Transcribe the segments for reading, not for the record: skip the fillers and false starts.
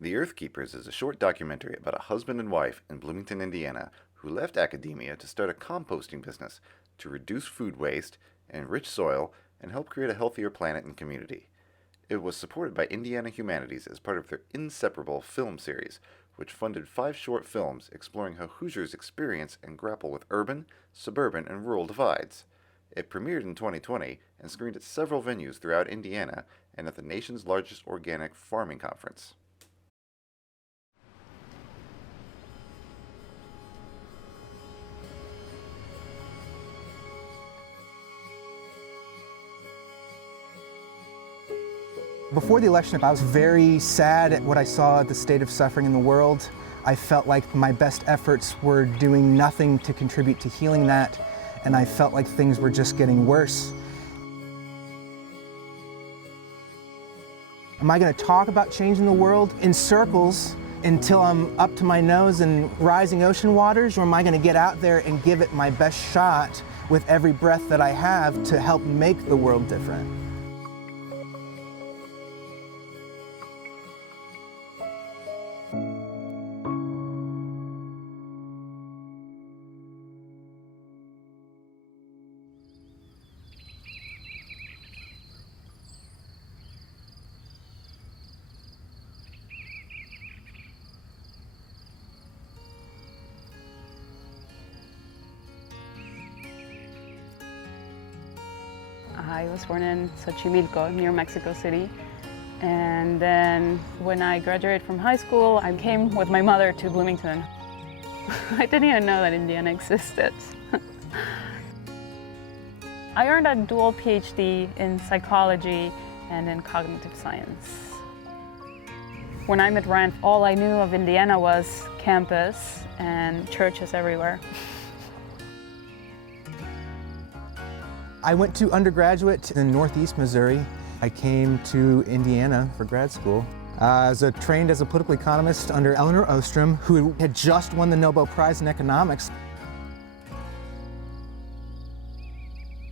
The Earth Keepers is a short documentary about a husband and wife in Bloomington, Indiana, who left academia to start a composting business to reduce food waste, enrich soil, and help create a healthier planet and community. It was supported by Indiana Humanities as part of their Inseparable film series, which funded 5 short films exploring how Hoosiers experience and grapple with urban, suburban, and rural divides. It premiered in 2020 and screened at several venues throughout Indiana and at the nation's largest organic farming conference. Before the election, I was very sad at what I saw at the state of suffering in the world. I felt like my best efforts were doing nothing to contribute to healing that, and I felt like things were just getting worse. Am I going to talk about changing the world in circles until I'm up to my nose in rising ocean waters, or am I going to get out there and give it my best shot with every breath that I have to help make the world different? I was born in Xochimilco, near Mexico City. And then when I graduated from high school, I came with my mother to Bloomington. I didn't even know that Indiana existed. I earned a dual PhD in psychology and in cognitive science. When I met Ryan, all I knew of Indiana was campus and churches everywhere. I went to undergraduate in Northeast Missouri. I came to Indiana for grad school. I was trained as a political economist under Eleanor Ostrom, who had just won the Nobel Prize in economics.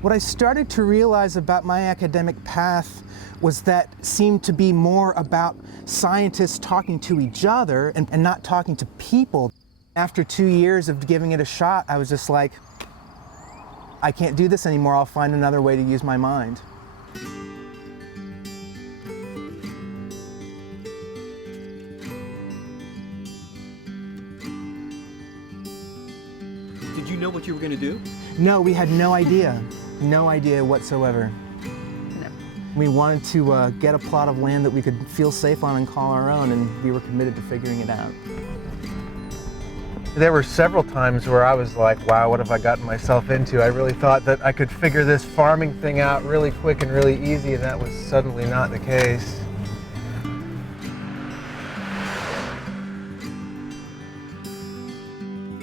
What I started to realize about my academic path was that seemed to be more about scientists talking to each other and not talking to people. After 2 years of giving it a shot, I was just like, I can't do this anymore. I'll find another way to use my mind. Did you know what you were going to do? No, we had no idea. No idea whatsoever. No. We wanted to get a plot of land that we could feel safe on and call our own, and we were committed to figuring it out. There were several times where I was like, wow, what have I gotten myself into? I really thought that I could figure this farming thing out really quick and really easy, and that was suddenly not the case.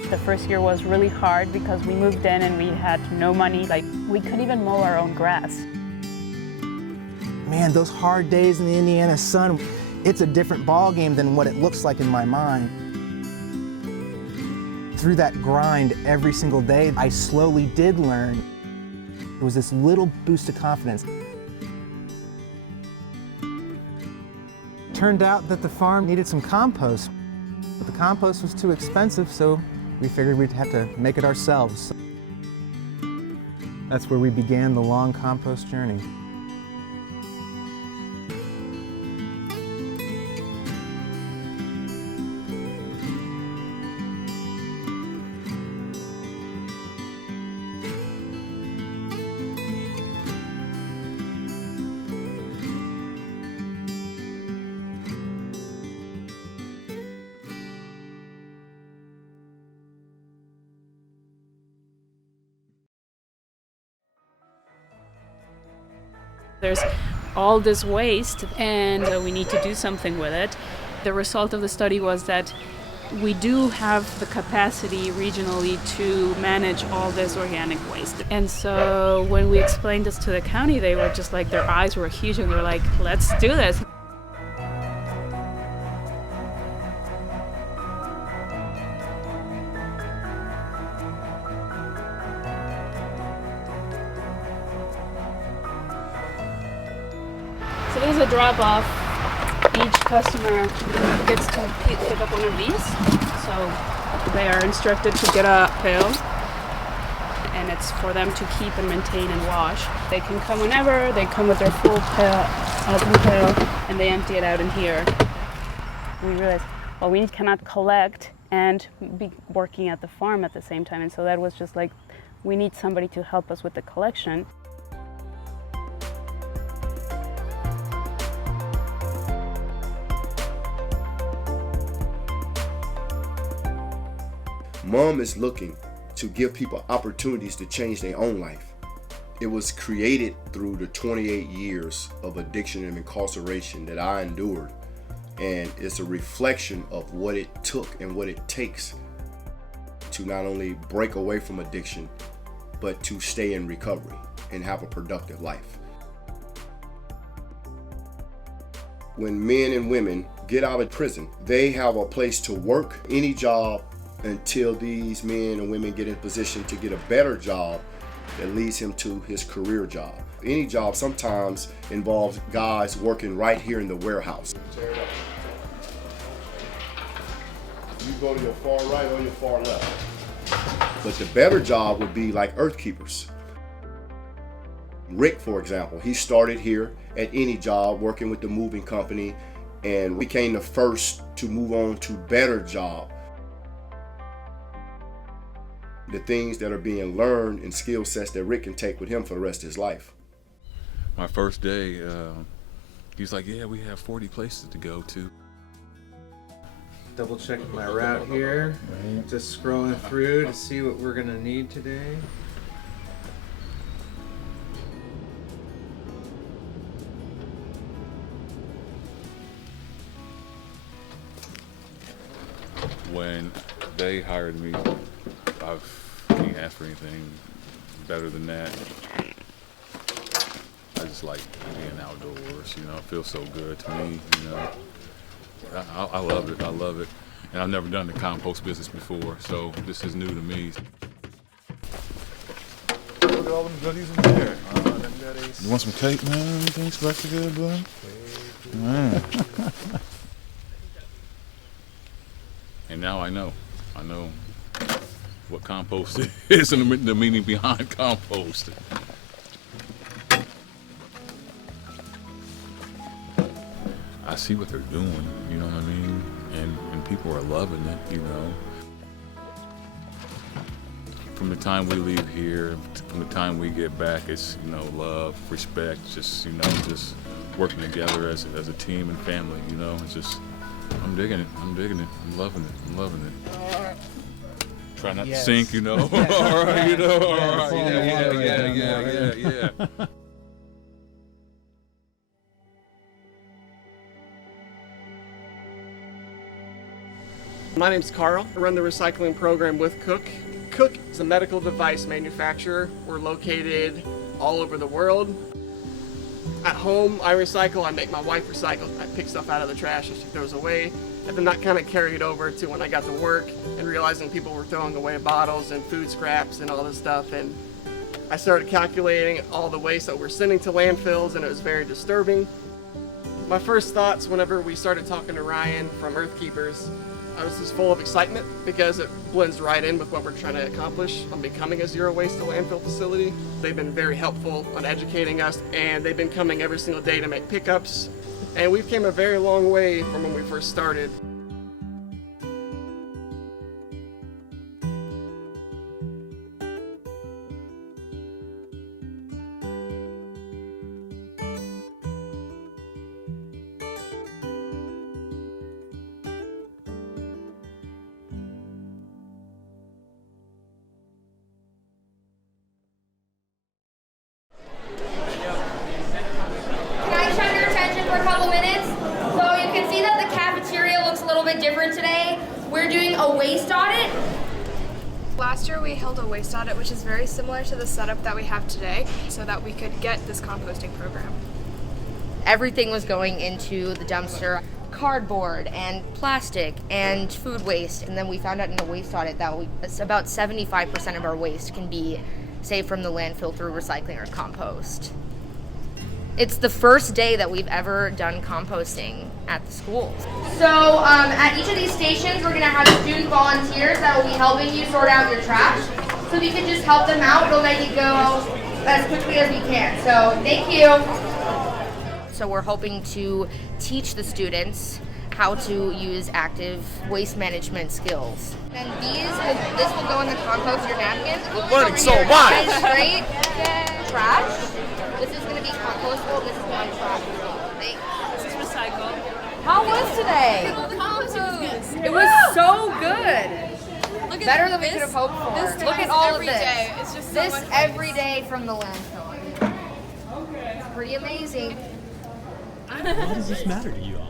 The first year was really hard because we moved in and we had no money. Like, we couldn't even mow our own grass. Man, those hard days in the Indiana sun, it's a different ballgame than what it looks like in my mind. Through that grind every single day, I slowly did learn. It was this little boost of confidence. Turned out that the farm needed some compost, but the compost was too expensive, so we figured we'd have to make it ourselves. That's where we began the long compost journey. There's all this waste and we need to do something with it. The result of the study was that we do have the capacity regionally to manage all this organic waste. And so when we explained this to the county, they were just like, their eyes were huge and they were like, let's do this. So this is a drop-off each customer gets to pick up one of these. So they are instructed to get a pail, and it's for them to keep and maintain and wash. They can come whenever. They come with their full pail, open pail, and they empty it out in here. We realized, well, we cannot collect and be working at the farm at the same time, and so that was just like, we need somebody to help us with the collection. Mom is looking to give people opportunities to change their own life. It was created through the 28 years of addiction and incarceration that I endured. And it's a reflection of what it took and what it takes to not only break away from addiction, but to stay in recovery and have a productive life. When men and women get out of prison, they have a place to work any job until these men and women get in position to get a better job that leads him to his career job. Any job sometimes involves guys working right here in the warehouse. You go to your far right or your far left. But the better job would be like earth keepers. Rick, for example, he started here at any job working with the moving company and became the first to move on to better job. The things that are being learned and skill sets that Rick can take with him for the rest of his life. My first day, he was like, yeah, we have 40 places to go to. Double checking my route here. Just scrolling through to see what we're gonna need today. When they hired me, I can't ask for anything better than that. I just like being outdoors, you know, it feels so good to me, you know. I love it, I love it. And I've never done the compost business before, so this is new to me. Look at all them goodies in there. You want some cake, man? Anything special good, bud? Man. And now I know what compost is and the meaning behind compost. I see what they're doing, you know what I mean? And people are loving it, you know. From the time we leave here, from the time we get back, it's, you know, love, respect, just, you know, just working together as a team and family, you know. It's just, I'm digging it, I'm loving it. Try not to sink, you know. All right, you know, all right, yeah. My name's Carl. I run the recycling program with Cook. Cook is a medical device manufacturer. We're located all over the world. At home, I recycle. I make my wife recycle. I pick stuff out of the trash that she throws away. And then that kind of carried over to when I got to work and realizing people were throwing away bottles and food scraps and all this stuff. And I started calculating all the waste that we're sending to landfills, and it was very disturbing. My first thoughts whenever we started talking to Ryan from Earth Keepers, I was just full of excitement because it blends right in with what we're trying to accomplish on becoming a zero waste to landfill facility. They've been very helpful on educating us, and they've been coming every single day to make pickups. And we've came a very long way from when we first started. Different today. We're doing a waste audit. Last year we held a waste audit, which is very similar to the setup that we have today, so that we could get this composting program. Everything was going into the dumpster, cardboard and plastic and food waste, and then we found out in the waste audit that about 75% of our waste can be saved from the landfill through recycling or compost. It's the first day that we've ever done composting at the schools. So at each of these stations, we're gonna have student volunteers that will be helping you sort out your trash. So if you could just help them out, it'll make it go as quickly as we can. So thank you. So we're hoping to teach the students how to use active waste management skills. And this will go in the compost, your napkins. We're learning so much. Straight trash. This is going to be compostable, and this is going to trash. This is recycled. How was today? It was so good. Look at Better than we this. could have hoped for. This Look at takes all every of this. day. It's just so this much every day from the landfill. It's pretty amazing. Why does this matter to you all?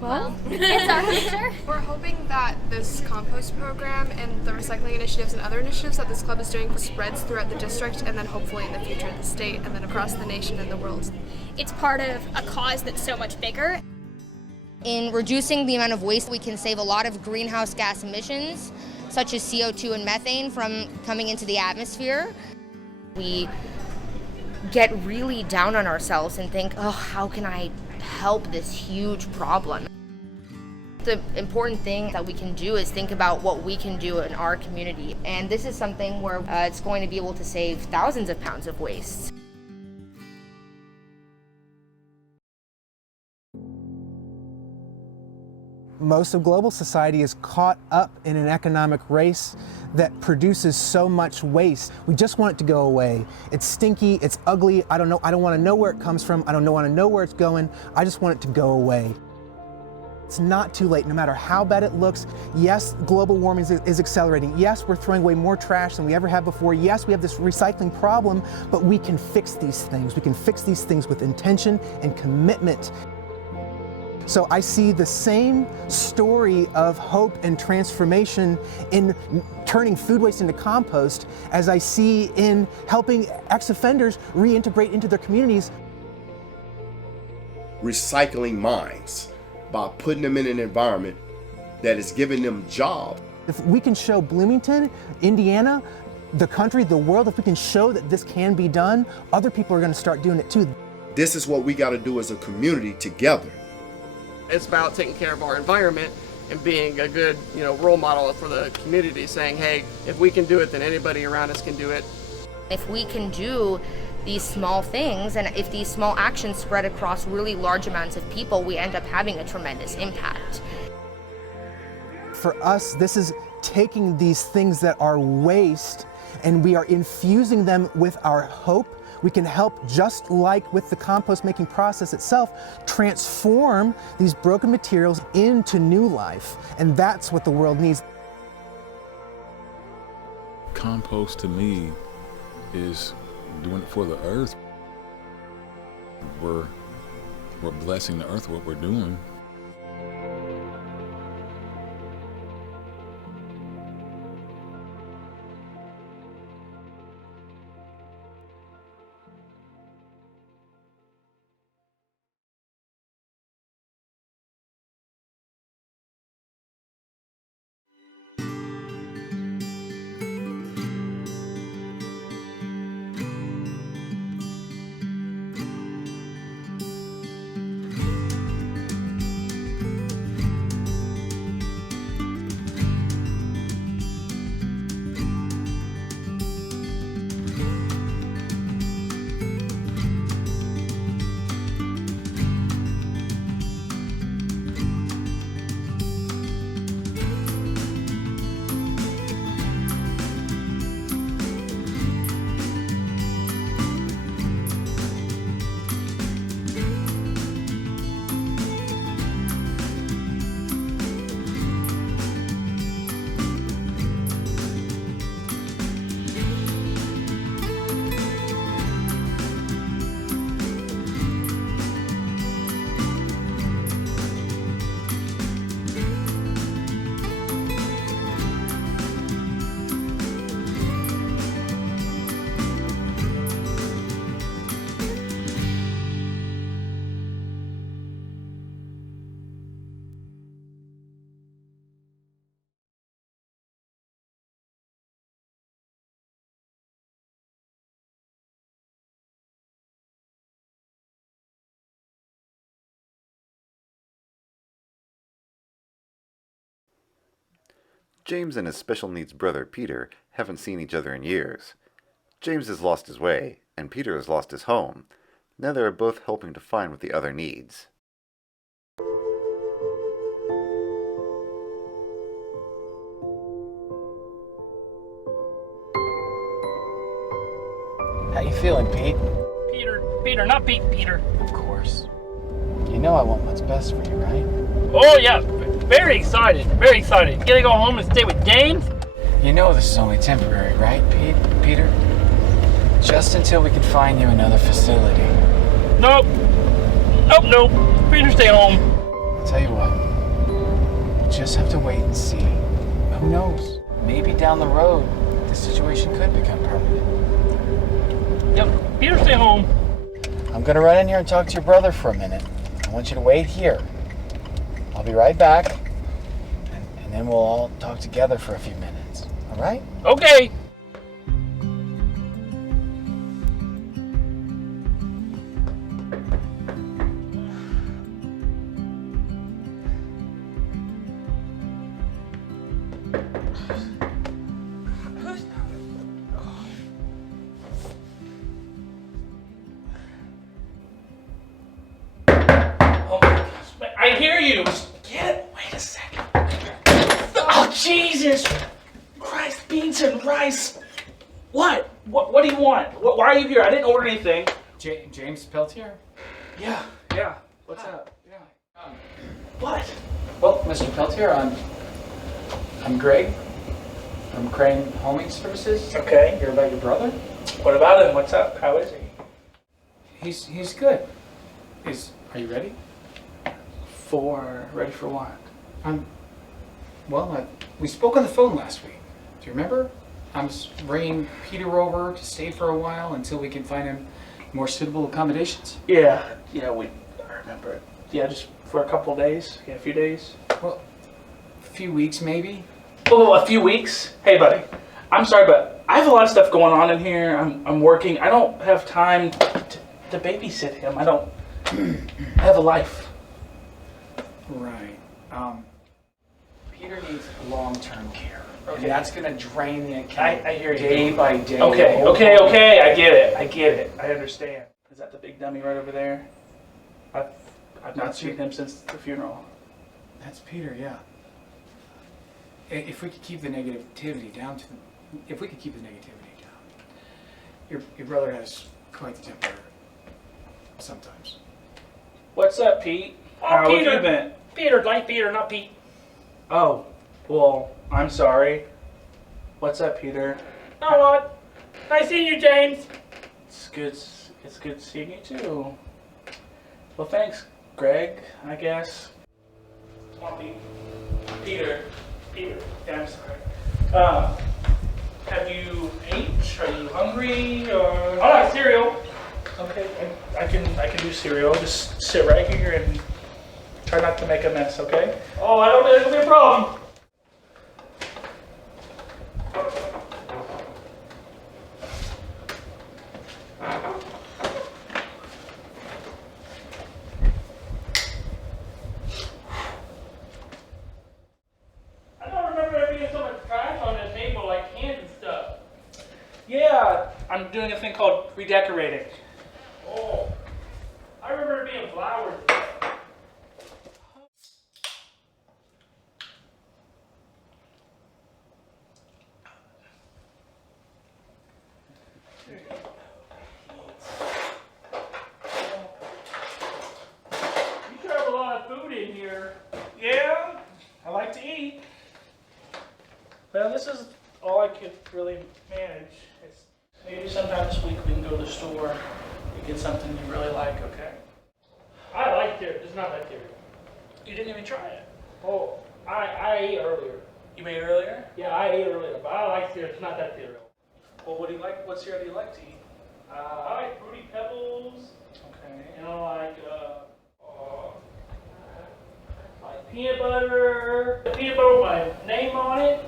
Well, It's our future. We're hoping that this compost program and the recycling initiatives and other initiatives that this club is doing spreads throughout the district and then hopefully in the future the state and then across the nation and the world. It's part of a cause that's so much bigger. in reducing the amount of waste, we can save a lot of greenhouse gas emissions, such as CO2 and methane, from coming into the atmosphere. We get really down on ourselves and think, oh, how can I help this huge problem? The important thing that we can do is think about what we can do in our community. And this is something where it's going to be able to save thousands of pounds of waste. Most of global society is caught up in an economic race that produces so much waste. We just want it to go away. It's stinky, it's ugly, I don't want to know where it comes from, I don't want to know where it's going, I just want it to go away. It's not too late, no matter how bad it looks. Yes, global warming is accelerating. Yes, we're throwing away more trash than we ever have before. Yes, we have this recycling problem, but we can fix these things. We can fix these things with intention and commitment. So I see the same story of hope and transformation in turning food waste into compost as I see in helping ex-offenders reintegrate into their communities. Recycling minds by putting them in an environment that is giving them jobs. If we can show Bloomington, Indiana, the country, the world, if we can show that this can be done, other people are going to start doing it too. This is what we got to do as a community together. It's about taking care of our environment and being a good, role model for the community, saying, hey, if we can do it, then anybody around us can do it. If we can do these small things, and if these small actions spread across really large amounts of people, we end up having a tremendous impact. For us, this is taking these things that are waste and we are infusing them with our hope. We can help, just like with the compost making process itself, transform these broken materials into new life. And that's what the world needs. Compost to me is doing it for the earth. We're blessing the earth with what we're doing. James and his special needs brother Peter haven't seen each other in years. James has lost his way, and Peter has lost his home. Now they are both helping to find what the other needs. How you feeling, Pete? Peter, not Pete, Peter. Of course. You know I want what's best for you, right? Oh yeah, very excited, very excited. You gonna go home and stay with James? You know this is only temporary, right, Peter? Just until we can find you another facility. Nope. Peter, stay home. I'll tell you what. We'll just have to wait and see. Who knows? Maybe down the road, the situation could become permanent. Yep, Peter, stay home. I'm gonna run in here and talk to your brother for a minute. I want you to wait here. I'll be right back, and then we'll all talk together for a few minutes. All right? Okay. I hear you. Get it. Wait a second. Oh, Jesus Christ, beans and rice. What? What do you want? Why are you here? I didn't order anything. James Peltier? Yeah. What's up? Yeah. What? Well, Mr. Peltier, I'm Greg from Crane Homing Services. Okay. Hear about your brother? What about him? What's up? How is he? He's good. Are you ready? Ready for what? We spoke on the phone last week. Do you remember? I'm bringing Peter over to stay for a while until we can find him more suitable accommodations. Yeah, I remember. Yeah, just for a couple of days. Yeah, a few days. Well, a few weeks maybe. Oh, a few weeks? Hey, buddy. I'm sorry, but I have a lot of stuff going on in here. I'm working. I don't have time to babysit him. I have a life. Right. Peter needs long-term care. Okay. And that's going to drain the account I hear you. day by day. Okay. I get it. I understand. Is that the big dummy right over there? I've not seen him since the funeral. That's Peter, yeah. If we could keep the negativity down your brother has quite the temper sometimes. What's up, Pete? How have you been? Peter, like Peter, not Pete. Oh, well, I'm sorry. What's up, Peter? Not what? Nice seeing you, James. It's good seeing you too. Well, thanks, Greg, I guess. Come on, Pete. Peter. Yeah, I'm sorry. Have you ate? Are you hungry? Or I like cereal. Okay, I can do cereal. Just sit right here and try not to make a mess, okay? Oh, I don't think it'll be a problem. I don't remember there being so much trash on this table, like cans and stuff. Yeah, I'm doing a thing called redecorating. Oh, I remember it being flowers. You sure have a lot of food in here. Yeah, I like to eat. Well, this is all I could really manage. Maybe sometime this week we can go to the store and get something you really like, okay? I like cereal. It's not that cereal. You didn't even try it. Oh, I ate earlier. You made it earlier? Yeah, I ate earlier, but I like cereal. It's not that cereal. Well, what do you like? What cereal do you like to eat? I like Fruity Pebbles. Okay. And I like peanut butter. The peanut butter with my name on it.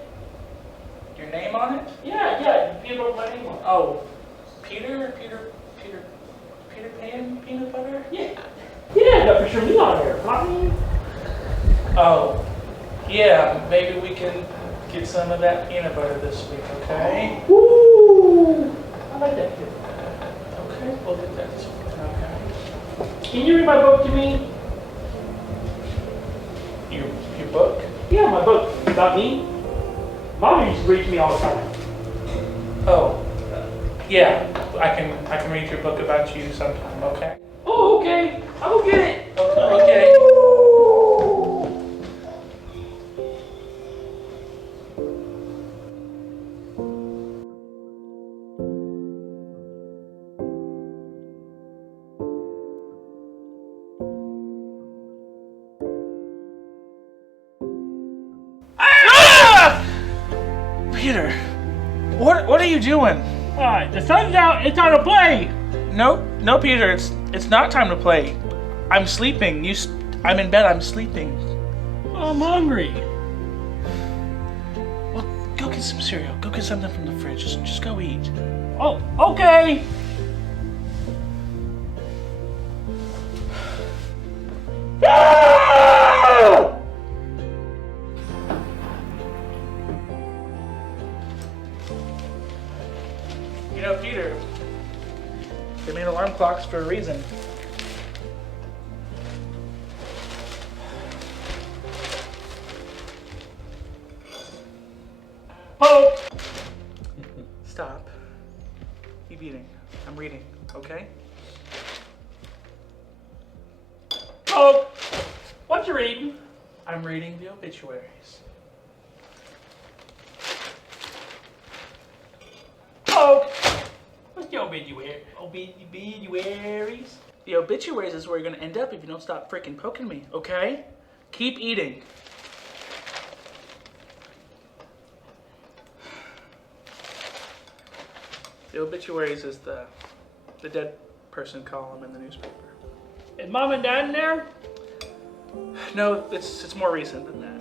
Your name on it? Yeah, peanut butter with my name on it. Oh, Peter Pan peanut butter? Yeah, got Mr. Lee on there. Oh, yeah, maybe we can get some of that peanut butter this week, okay? Woo! I like that peanut butter. Okay, we'll get that this week, okay? Can you read my book to me? Your book? Yeah, my book. About me? Mom used to read to me all the time. Oh, yeah. I can read your book about you sometime, okay? Oh, okay. I'll go get it. Okay. Ah! Peter, what are you doing? The sun's out. It's time to play. No, Peter. It's not time to play. I'm sleeping. I'm in bed. I'm sleeping. I'm hungry. Well, go get some cereal. Go get something from the fridge. Just go eat. Oh, okay. You know, Peter, they made alarm clocks for a reason. Oh! Stop. Keep eating. I'm reading, okay? Oh! What you reading? I'm reading the obituaries. Oh! What's the obituaries? The obituaries is where you're gonna end up if you don't stop freaking poking me, okay? Keep eating. The obituaries is the dead person column in the newspaper. Is Mom and Dad in there? No, it's more recent than that.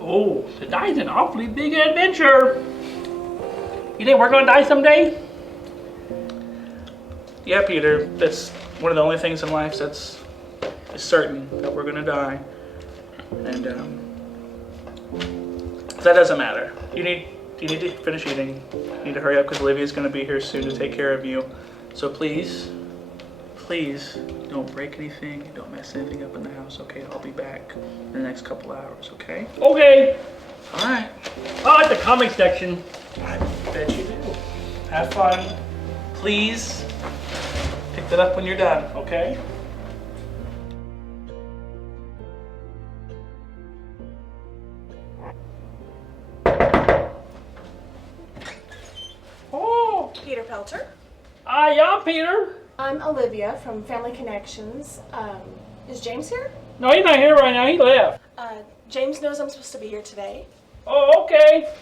Oh, to die's an awfully big adventure. You think we're gonna die someday? Yeah, Peter, that's one of the only things in life that's certain, that we're gonna die. And that doesn't matter. You need to finish eating. You need to hurry up because Olivia's gonna be here soon to take care of you. So please, don't break anything, don't mess anything up in the house, okay? I'll be back in the next couple hours, okay? Okay. All right. I like the comic section. I bet you do. Have fun. Please pick that up when you're done, okay? Oh, Peter Pelter. Yeah, Peter. I'm Olivia from Family Connections. Is James here? No, he's not here right now. He left. James knows I'm supposed to be here today. Oh, okay.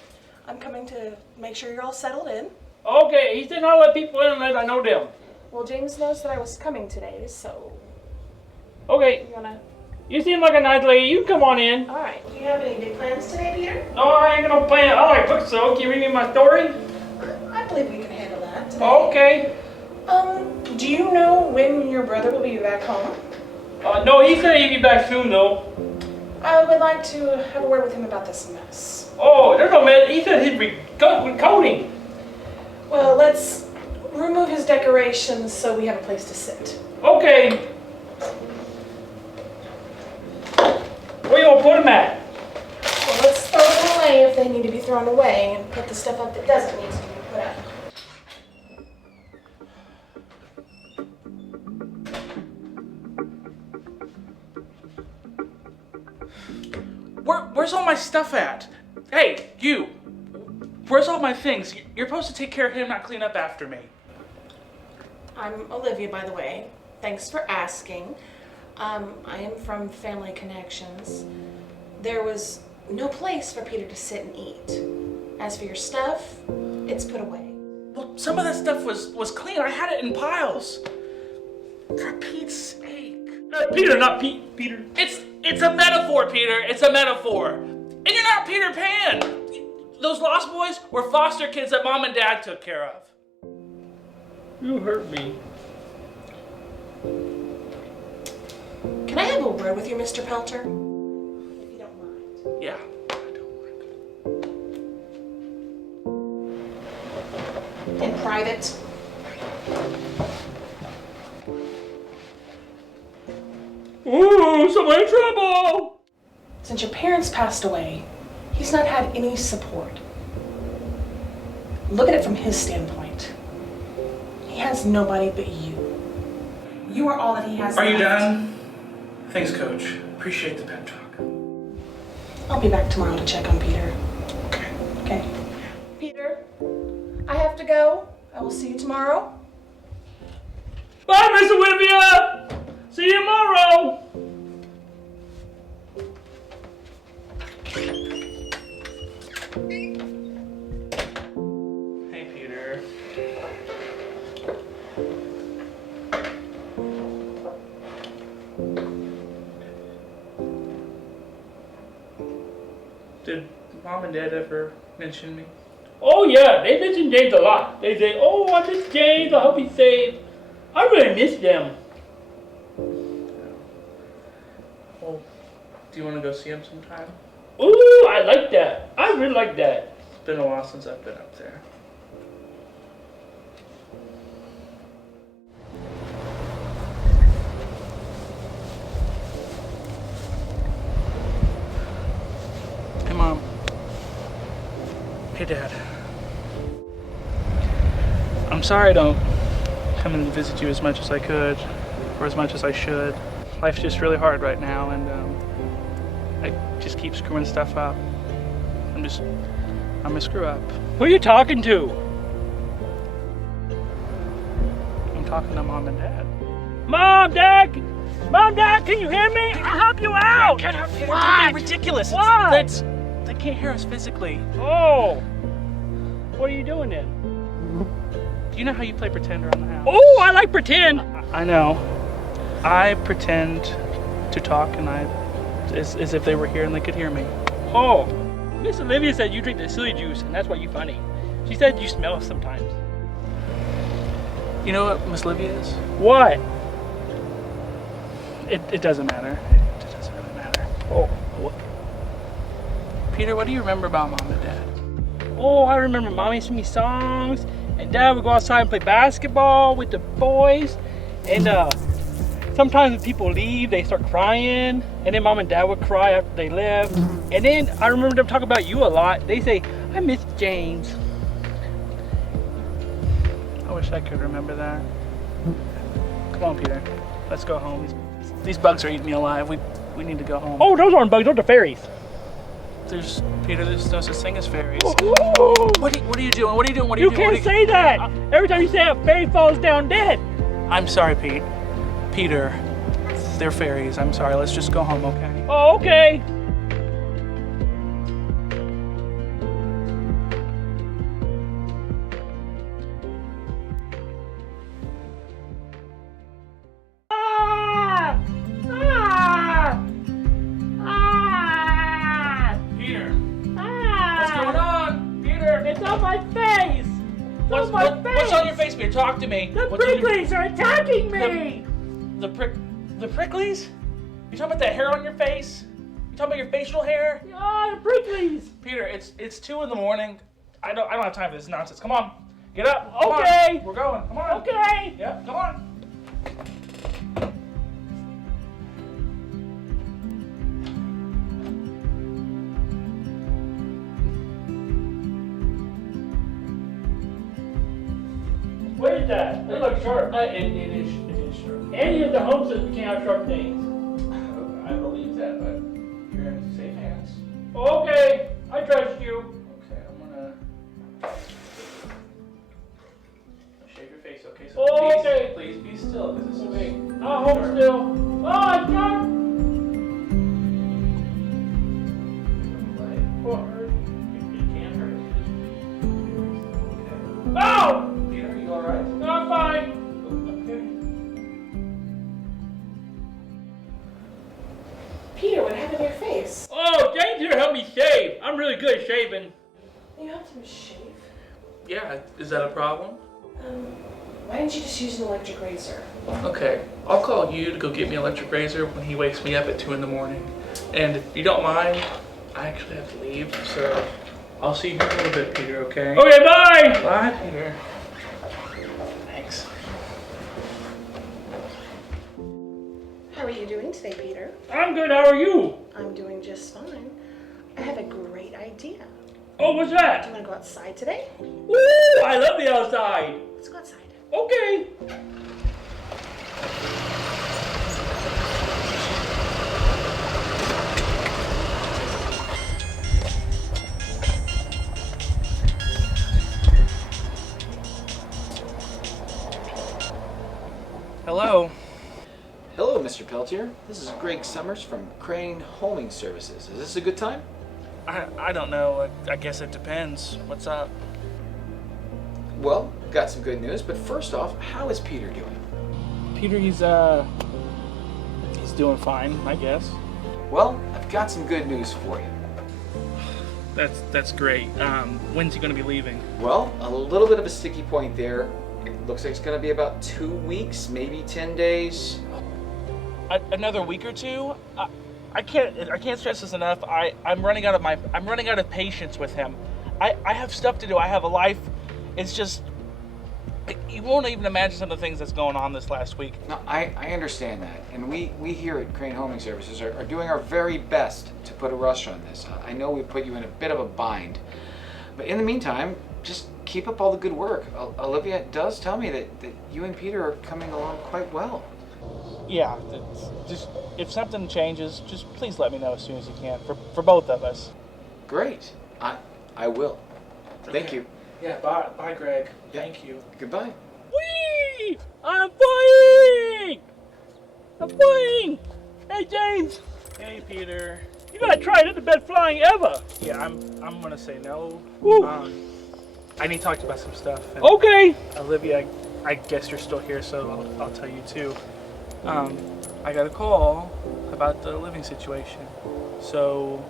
I'm coming to make sure you're all settled in. Okay, he said not to let people in unless I know them. Well, James knows that I was coming today, so... Okay. You wanna... You seem like a nice lady. You can come on in. All right. Do you have any big plans today, Peter? No, I ain't got no plan. I like books, so can you read me my story? I believe we can handle that today. Okay. Do you know when your brother will be back home? No, he said he'd be back soon, though. I would like to have a word with him about this mess. Oh, there's no mess. He said he'd be done with coding. Well, let's remove his decorations so we have a place to sit. Okay. Where you gonna put them at? Well, let's throw them away if they need to be thrown away and put the stuff up that doesn't need to be put up. Where's all my stuff at? Hey, you. Where's all my things? You're supposed to take care of him, not clean up after me. I'm Olivia, by the way. Thanks for asking. I am from Family Connections. There was no place for Peter to sit and eat. As for your stuff, it's put away. Well, some of that stuff was clean. I had it in piles. For Pete's sake. Peter, not Pete. Peter. It's a metaphor, Peter. It's a metaphor. And you're not Peter Pan. Those Lost Boys were foster kids that Mom and Dad took care of. You hurt me. Can I have a word with you, Mr. Pelter? If you don't mind. Yeah. In private. Ooh, someone in trouble! Since your parents passed away, he's not had any support. Look at it from his standpoint. He has nobody but you. You are all that he has. Are you left. done? Thanks, Coach. Appreciate the pep talk. I'll be back tomorrow to check on Peter. Okay. Okay. Peter, I have to go. I will see you tomorrow. Bye, Miss Olivia! See you tomorrow! Hey, Peter. Did Mom and Dad ever mention me? Oh yeah, they mention James a lot. They say, "Oh, I miss James. I hope he's safe." I really miss them. Well, do you want to go see him sometime? Ooh, I like that. I really like that. It's been a while since I've been up there. Hey, Mom. Hey, Dad. I'm sorry I don't come and visit you as much as I could, or as much as I should. Life's just really hard right now, and I just keep screwing stuff up. I'm a screw up. Who are you talking to? I'm talking to Mom and Dad. Mom, Dad! Mom, Dad, can you hear me? I'll help you out! Get up, Peter. What? Don't be ridiculous. What? They can't hear us physically. Oh! What are you doing then? Do you know how you play pretend around the house? Oh, I like pretend! I know. I pretend to talk and as if they were here and they could hear me. Oh! Miss Olivia said you drink the silly juice and that's why you're funny. She said you smell us sometimes. You know what Miss Olivia is? What? It doesn't matter. It doesn't really matter. Oh, what? Peter, what do you remember about Mom and Dad? Oh, I remember Mom used to sing me songs, and Dad would go outside and play basketball with the boys, and sometimes when people leave, they start crying, and then Mom and Dad would cry after they left. And then I remember them talking about you a lot. They say, I miss James. I wish I could remember that. Come on, Peter. Let's go home. These bugs are eating me alive. We need to go home. Oh, those aren't bugs. Those are fairies. There's no such thing as fairies. What are you doing? What are you doing? What are you doing? You can't say that. Every time you say a fairy falls down dead. I'm sorry, Pete. Peter, they're fairies. I'm sorry. Let's just go home, okay? Oh, okay. What's on your face, Peter? Talk to me. The pricklies are attacking me! The pricklies? You talking about that hair on your face? You talking about your facial hair? Yeah, the pricklies! Peter, it's 2 in the morning. I don't have time for this nonsense. Come on. Get up. Okay. We're going. Come on. Okay. Yep, come on. What is that? It looks sharp. It is sharp. Any of the homes that can't have sharp things. I believe that, but you're in safe hands. Okay, I trust you. Okay, I'm gonna shave your face. Okay, so please be still, because this is okay. I'll hold still. Oh, it's sharp. It can't hurt. Okay. Oh! All right. No, I'm fine. Okay. Peter, what happened to your face? Oh, James here helped me shave. I'm really good at shaving. You helped him shave? Yeah, is that a problem? Why didn't you just use an electric razor? Okay, I'll call you to go get me an electric razor when he wakes me up at 2 in the morning. And if you don't mind, I actually have to leave, so I'll see you in a little bit, Peter, okay? Okay, bye! Bye, Peter. Thanks. How are you doing today, Peter? I'm good, how are you? I'm doing just fine. I have a great idea. Oh, what's Do you that? want to go outside today? Ooh, I love the outside. Let's go outside. Okay. Hello. Hello, Mr. Peltier. This is Greg Summers from Crane Homing Services. Is this a good time? I don't know. I guess it depends. What's up? Well, got some good news, but first off, how is Peter doing? Peter, he's doing fine, I guess. Well, I've got some good news for you. That's great. When's he gonna be leaving? Well, a little bit of a sticky point there. It looks like it's going to be about 2 weeks, maybe 10 days. Another week or two? I can't stress this enough. I'm running out of patience with him. I have stuff to do. I have a life. It's just you won't even imagine some of the things that's going on this last week. No, I understand that, and we here at Crane Homing Services are doing our very best to put a rush on this. I know we put you in a bit of a bind, but in the meantime, just keep up all the good work. Olivia does tell me that you and Peter are coming along quite well. Yeah, just if something changes, just please let me know as soon as you can for both of us. Great. I will. Thank you. Yeah, bye Greg. Yeah. Thank you. Goodbye. Whee! I'm flying! I'm flying! Hey James! Hey Peter. You gotta try it. It's the best flying ever. Yeah, I'm gonna say no. I need to talk to you about some stuff. Okay. Olivia, I guess you're still here, so I'll tell you too. I got a call about the living situation. So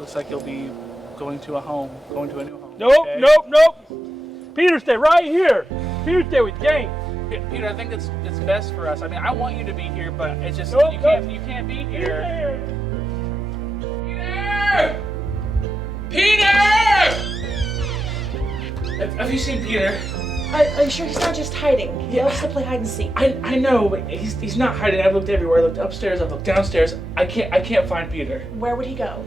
looks like you'll be going to a new home. Nope, okay? Nope. Peter, stay right here. Peter, stay with James. Peter, I think it's best for us. I mean, I want you to be here, but it's just you can't be here. Peter! Have you seen Peter? Are you sure he's not just hiding? He loves to play hide and seek. I know, but he's not hiding. I've looked everywhere. I looked upstairs. I've looked downstairs. I can't find Peter. Where would he go?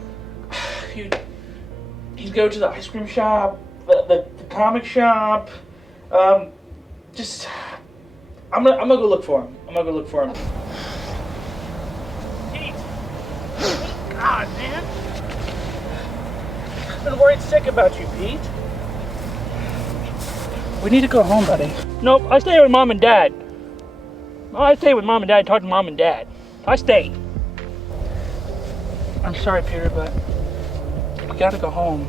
He'd go to the ice cream shop, the comic shop. I'm gonna go look for him. Pete! God, man! I've been worried sick about you, Pete. We need to go home, buddy. Nope, I stay with Mom and Dad. I stay with Mom and Dad, talk to Mom and Dad. I stay. I'm sorry, Peter, but we gotta go home.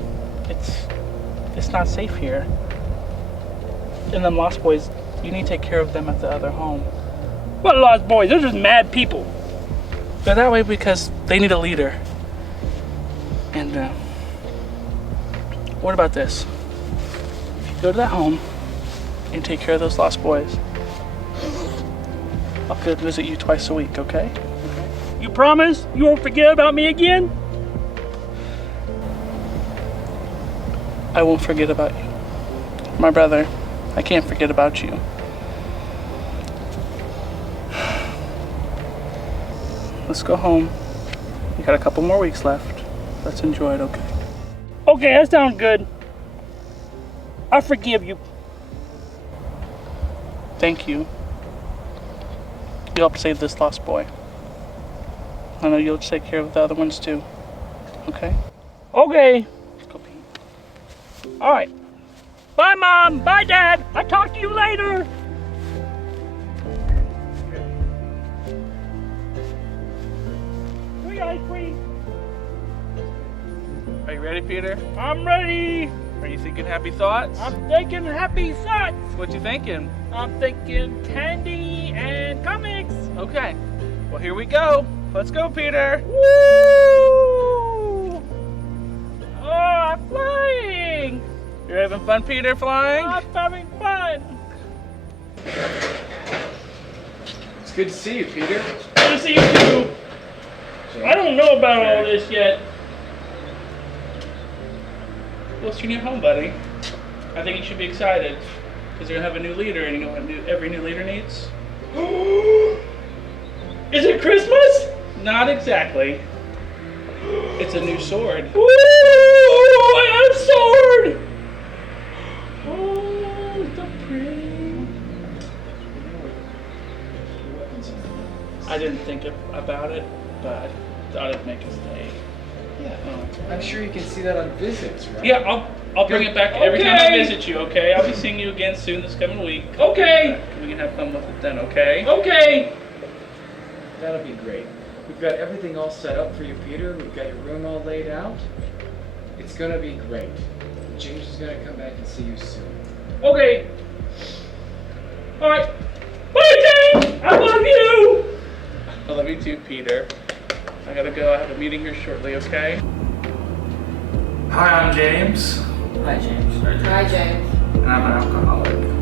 It's not safe here. And them Lost Boys, you need to take care of them at the other home. What Lost Boys? They're just mad people. They're that way because they need a leader. And what about this? If you go to that home and take care of those Lost Boys, I'll go visit you twice a week, okay? You promise you won't forget about me again? I won't forget about you. My brother, I can't forget about you. Let's go home. We got a couple more weeks left. Let's enjoy it, okay? Okay, that sounds good. I forgive you. Thank you. You helped save this lost boy. I know you'll take care of the other ones too. Okay? Okay. Let's go, Pete. Alright. Bye, Mom. Bye, Dad. I'll talk to you later. Free ice cream. Are you ready, Peter? I'm ready. Are you thinking happy thoughts? I'm thinking happy thoughts. What you thinking? I'm thinking candy and comics. Okay. Well, here we go. Let's go, Peter. Woo! Oh, I'm flying. You're having fun, Peter, flying? I'm having fun. It's good to see you, Peter. Good to see you, too. I don't know about all this yet. Well, it's your new home, buddy. I think you should be excited because you're gonna have a new leader, and you know what every new leader needs? Is it Christmas? Not exactly. It's a new sword. Ooh, I have a sword! Oh, the pretty. I didn't think about it, but I thought it'd make us stay. Yeah, I'm sure you can see that on visits, right? Yeah, I'll bring it back every time I visit you, okay? I'll be seeing you again soon this coming week. Okay! We can have fun with it then, okay? Okay! That'll be great. We've got everything all set up for you, Peter. We've got your room all laid out. It's gonna be great. James is gonna come back and see you soon. Okay. Alright. Bye, James! I love you! I love you too, Peter. I gotta go. I have a meeting here shortly, okay? Hi, I'm James. Hi, James. Hi, James. And I'm an alcoholic.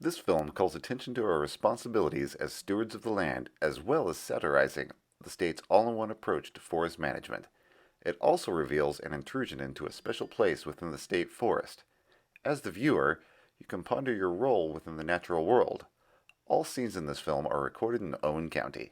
This film calls attention to our responsibilities as stewards of the land, as well as satirizing the state's all-in-one approach to forest management. It also reveals an intrusion into a special place within the state forest. As the viewer, you can ponder your role within the natural world. All scenes in this film are recorded in Owen County.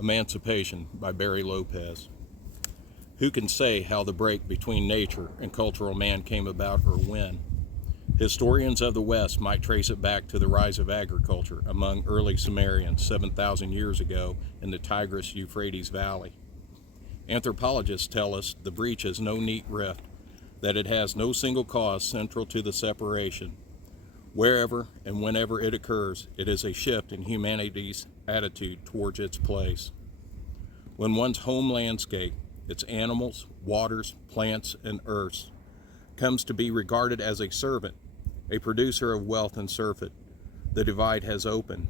Emancipation by Barry Lopez. Who can say how the break between nature and cultural man came about or when? Historians of the West might trace it back to the rise of agriculture among early Sumerians 7,000 years ago in the Tigris-Euphrates Valley. Anthropologists tell us the breach is no neat rift, that it has no single cause central to the separation. Wherever and whenever it occurs, it is a shift in humanity's attitude towards its place. When one's home landscape, its animals, waters, plants, and earths, comes to be regarded as a servant, a producer of wealth and surfeit, the divide has opened.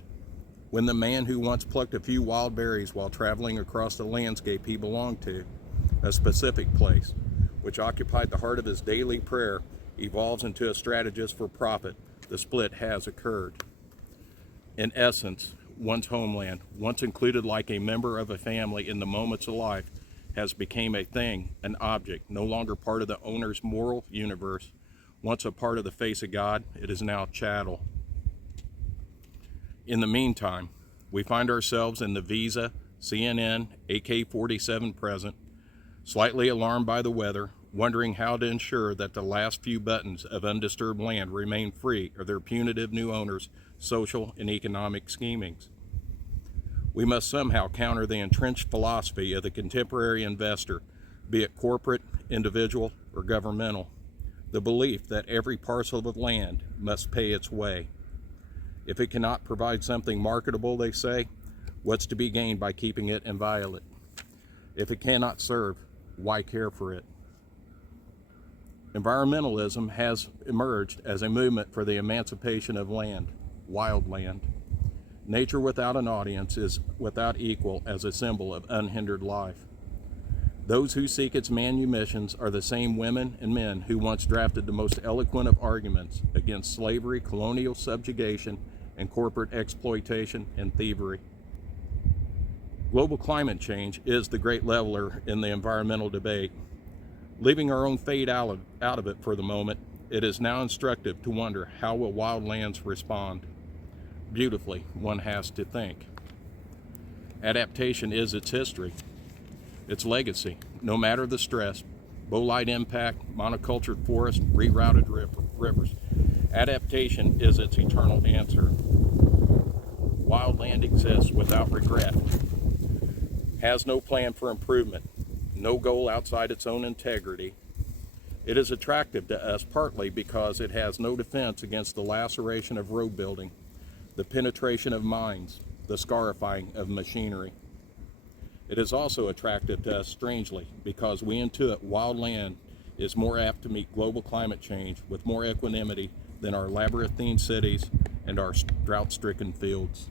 When the man who once plucked a few wild berries while traveling across the landscape he belonged to, a specific place, which occupied the heart of his daily prayer, evolves into a strategist for profit, the split has occurred. In essence, one's homeland, once included like a member of a family in the moments of life, has become a thing, an object, no longer part of the owner's moral universe. Once a part of the face of God, it is now chattel. In the meantime, we find ourselves in the Visa, CNN, AK-47 present, slightly alarmed by the weather, wondering how to ensure that the last few buttons of undisturbed land remain free of their punitive new owners' social and economic schemings. We must somehow counter the entrenched philosophy of the contemporary investor, be it corporate, individual, or governmental, the belief that every parcel of land must pay its way. If it cannot provide something marketable, they say, what's to be gained by keeping it inviolate? If it cannot serve, why care for it? Environmentalism has emerged as a movement for the emancipation of land, wild land. Nature without an audience is without equal as a symbol of unhindered life. Those who seek its manumissions are the same women and men who once drafted the most eloquent of arguments against slavery, colonial subjugation, and corporate exploitation and thievery. Global climate change is the great leveler in the environmental debate. Leaving our own fate out of it for the moment, it is now instructive to wonder how will wild lands respond. Beautifully, one has to think. Adaptation is its history, its legacy, no matter the stress, bolite impact, monocultured forest, rerouted rivers. Adaptation is its eternal answer. Wild land exists without regret, has no plan for improvement, no goal outside its own integrity. It is attractive to us partly because it has no defense against the laceration of road building, the penetration of mines, the scarifying of machinery. It is also attractive to us strangely because we intuit wild land is more apt to meet global climate change with more equanimity than our labyrinthine cities and our drought-stricken fields.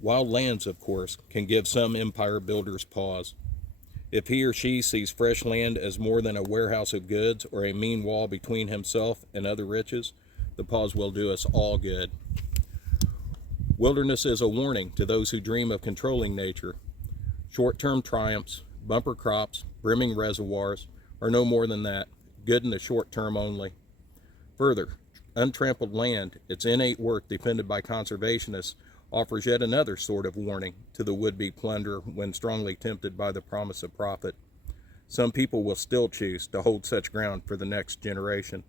Wild lands, of course, can give some empire builders pause. If he or she sees fresh land as more than a warehouse of goods or a mean wall between himself and other riches, the pause will do us all good. Wilderness is a warning to those who dream of controlling nature. Short-term triumphs, bumper crops, brimming reservoirs are no more than that, good in the short term only. Further, untrampled land, its innate worth defended by conservationists, offers yet another sort of warning to the would-be plunderer when strongly tempted by the promise of profit. Some people will still choose to hold such ground for the next generation.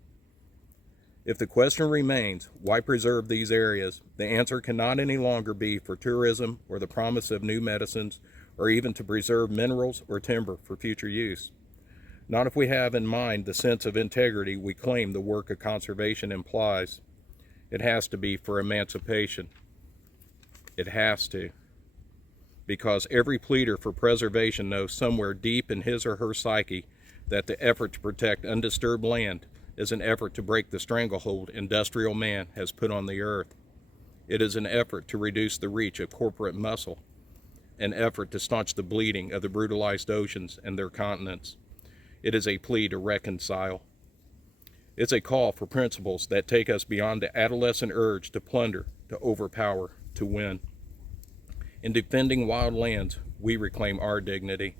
If the question remains, why preserve these areas, the answer cannot any longer be for tourism or the promise of new medicines or even to preserve minerals or timber for future use. Not if we have in mind the sense of integrity we claim the work of conservation implies. It has to be for emancipation. It has to. Because every pleader for preservation knows somewhere deep in his or her psyche that the effort to protect undisturbed land is an effort to break the stranglehold industrial man has put on the earth. It is an effort to reduce the reach of corporate muscle, an effort to staunch the bleeding of the brutalized oceans and their continents. It is a plea to reconcile. It's a call for principles that take us beyond the adolescent urge to plunder, to overpower, to win. In defending wild lands, we reclaim our dignity.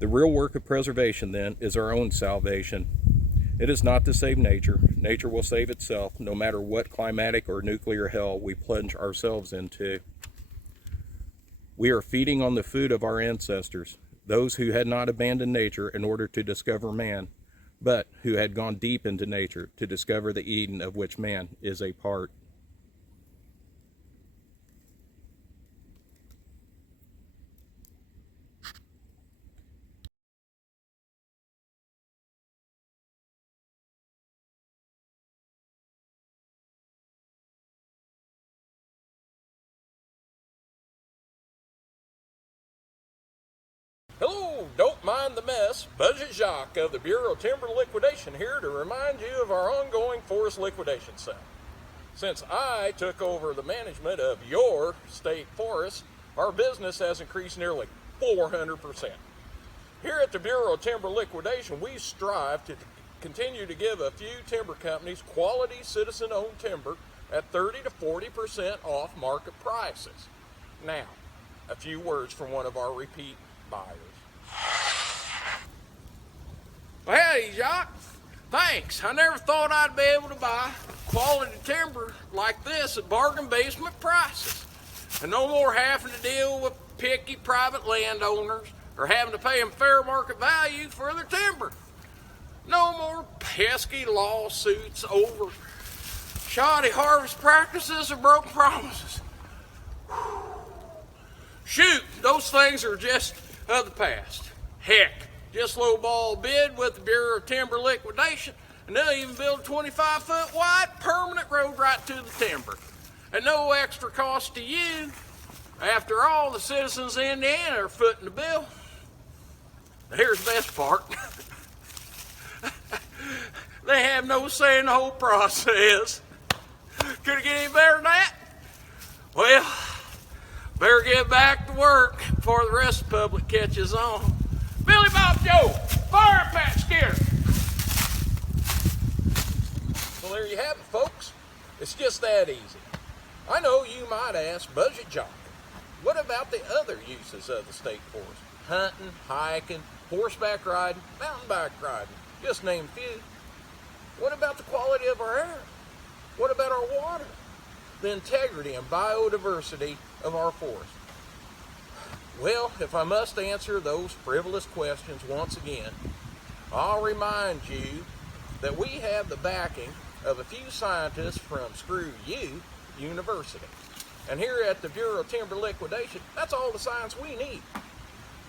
The real work of preservation, then, is our own salvation. It is not to save nature. Nature will save itself, no matter what climatic or nuclear hell we plunge ourselves into. We are feeding on the food of our ancestors, those who had not abandoned nature in order to discover man, but who had gone deep into nature to discover the Eden of which man is a part. Hello, don't mind the mess. Budget Jacques of the Bureau of Timber Liquidation here to remind you of our ongoing forest liquidation sale. Since I took over the management of your state forest, our business has increased nearly 400%. Here at the Bureau of Timber Liquidation, we strive to continue to give a few timber companies quality citizen-owned timber at 30 to 40% off market prices. Now, a few words from one of our repeat buyers. Well, howdy, Jacques. Thanks. I never thought I'd be able to buy quality timber like this at bargain basement prices. And no more having to deal with picky private landowners or having to pay them fair market value for their timber. No more pesky lawsuits over shoddy harvest practices or broken promises. Shoot, those things are just of the past. Heck, just lowball bid with the Bureau of Timber Liquidation, and they'll even build a 25-foot wide permanent road right to the timber. At no extra cost to you. After all, the citizens of Indiana are footing the bill. Now, here's the best part. They have no say in the whole process. Could it get any better than that? Well, Better get back to work before the rest of the public catches on. Billy Bob Joe, fire Pat Skinner. Well, there you have it, folks. It's just that easy. I know you might ask, budget jock, what about the other uses of the state forest? Hunting, hiking, horseback riding, mountain bike riding, just name a few. What about the quality of our air? What about our water? The integrity and biodiversity of our forest? Well, if I must answer those frivolous questions once again, I'll remind you that we have the backing of a few scientists from Screw You University. And here at the Bureau of Timber Liquidation, that's all the science we need.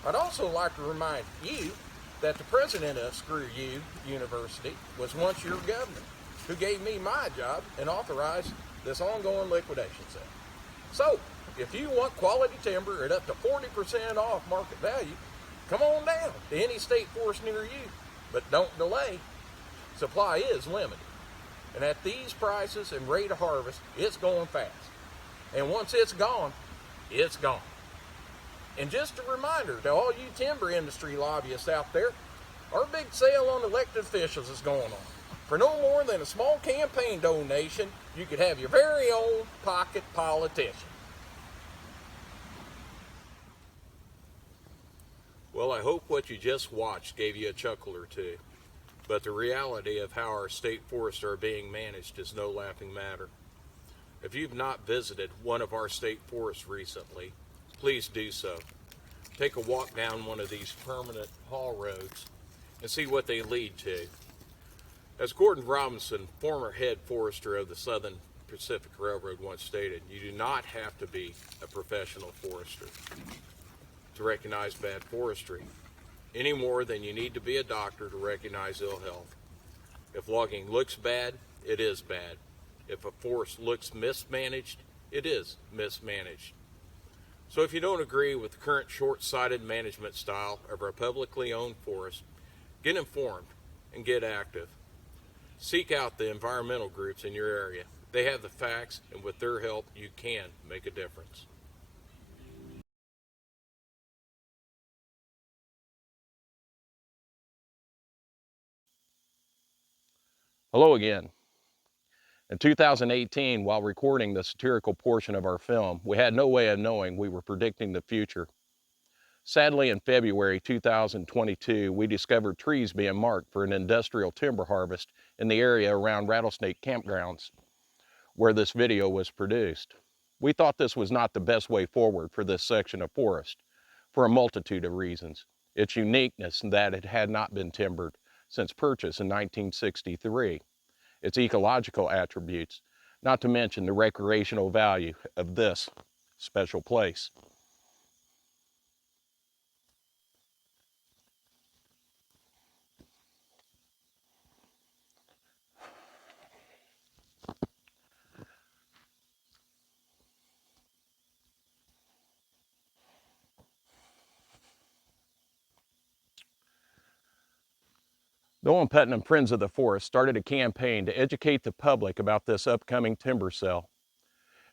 I'd also like to remind you that the president of Screw You University was once your governor, who gave me my job and authorized this ongoing liquidation sale. So, if you want quality timber at up to 40% off market value, come on down to any state forest near you. But don't delay. Supply is limited. And at these prices and rate of harvest, it's going fast. And once it's gone, it's gone. And just a reminder to all you timber industry lobbyists out there, our big sale on elected officials is going on. For no more than a small campaign donation, you could have your very own pocket politician. Well, I hope what you just watched gave you a chuckle or two. But the reality of how our state forests are being managed is no laughing matter. If you've not visited one of our state forests recently, please do so. Take a walk down one of these permanent haul roads and see what they lead to. As Gordon Robinson, former head forester of the Southern Pacific Railroad, once stated, you do not have to be a professional forester to recognize bad forestry, any more than you need to be a doctor to recognize ill health. If logging looks bad, it is bad. If a forest looks mismanaged, it is mismanaged. So if you don't agree with the current short-sighted management style of our publicly owned forest, get informed and get active. Seek out the environmental groups in your area. They have the facts, and with their help, you can make a difference. Hello again. In 2018, while recording the satirical portion of our film, we had no way of knowing we were predicting the future. Sadly, in February 2022, we discovered trees being marked for an industrial timber harvest in the area around Rattlesnake Campgrounds, where this video was produced. We thought this was not the best way forward for this section of forest, for a multitude of reasons. Its uniqueness in that it had not been timbered since purchase in 1963. Its ecological attributes, not to mention the recreational value of this special place. The Owen Putnam Friends of the Forest started a campaign to educate the public about this upcoming timber sale.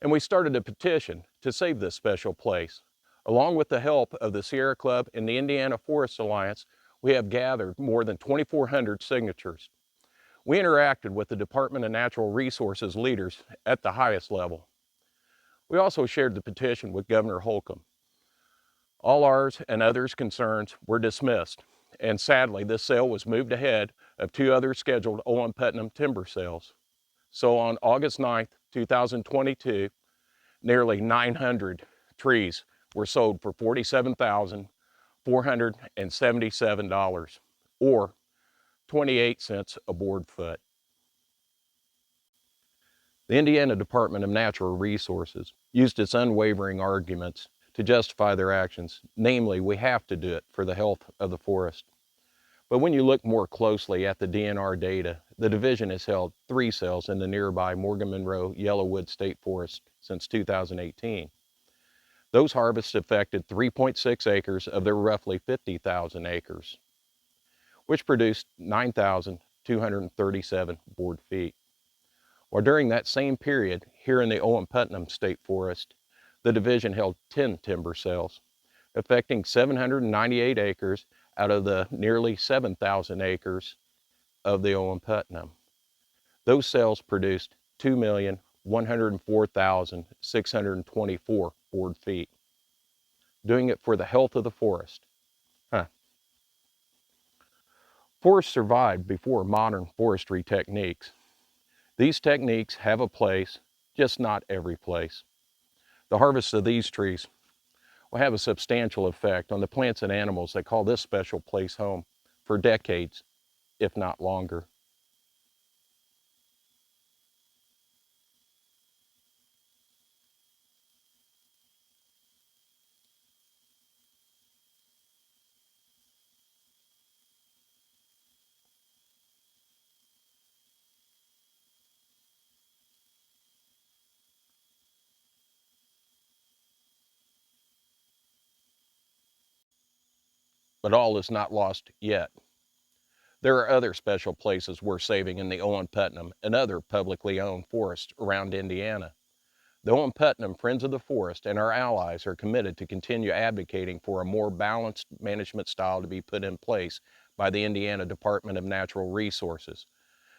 And we started a petition to save this special place. Along with the help of the Sierra Club and the Indiana Forest Alliance, we have gathered more than 2,400 signatures. We interacted with the Department of Natural Resources leaders at the highest level. We also shared the petition with Governor Holcomb. All ours and others' concerns were dismissed, and sadly, this sale was moved ahead of two other scheduled Owen Putnam timber sales. So on August 9th, 2022, nearly 900 trees were sold for $47,477, or 28 cents a board foot. The Indiana Department of Natural Resources used its unwavering arguments to justify their actions, namely, we have to do it for the health of the forest. But when you look more closely at the DNR data, the division has held 3 sales in the nearby Morgan Monroe Yellowwood State Forest since 2018. Those harvests affected 3.6 acres of their roughly 50,000 acres, which produced 9,237 board feet. While during that same period, here in the Owen Putnam State Forest, The division held 10 timber sales, affecting 798 acres out of the nearly 7,000 acres of the Owen Putnam. Those sales produced 2,104,624 board feet. Doing it for the health of the forest. Forests survived before modern forestry techniques. These techniques have a place, just not every place. The harvest of these trees will have a substantial effect on the plants and animals that call this special place home for decades, if not longer. But all is not lost yet. There are other special places worth saving in the Owen Putnam and other publicly owned forests around Indiana. The Owen Putnam Friends of the Forest and our allies are committed to continue advocating for a more balanced management style to be put in place by the Indiana Department of Natural Resources,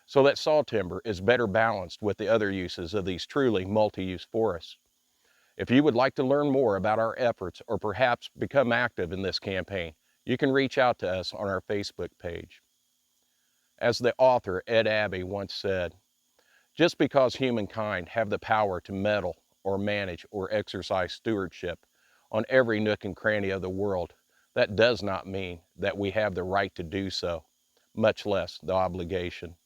so that saw timber is better balanced with the other uses of these truly multi-use forests. If you would like to learn more about our efforts or perhaps become active in this campaign, you can reach out to us on our Facebook page. As the author Ed Abbey once said, just because humankind have the power to meddle or manage or exercise stewardship on every nook and cranny of the world, that does not mean that we have the right to do so, much less the obligation.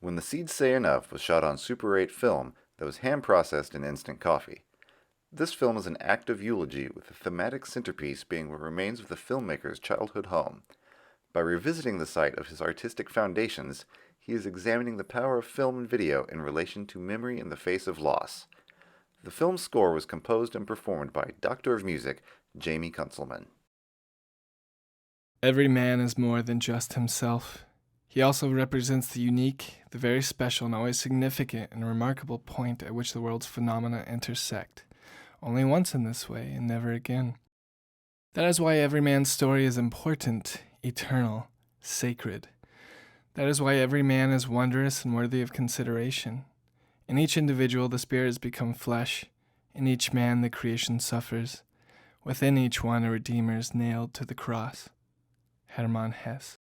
When the Seeds Say Enough was shot on Super 8 film that was hand-processed in instant coffee. This film is an active eulogy with the thematic centerpiece being what remains of the filmmaker's childhood home. By revisiting the site of his artistic foundations, he is examining the power of film and video in relation to memory in the face of loss. The film's score was composed and performed by Doctor of Music, Jamie Kunzelman. Every man is more than just himself. He also represents the unique, the very special and always significant and remarkable point at which the world's phenomena intersect. Only once in this way, and never again. That is why every man's story is important, eternal, sacred. That is why every man is wondrous and worthy of consideration. In each individual the spirit has become flesh, in each man the creation suffers. Within each one a Redeemer is nailed to the cross. Hermann Hesse.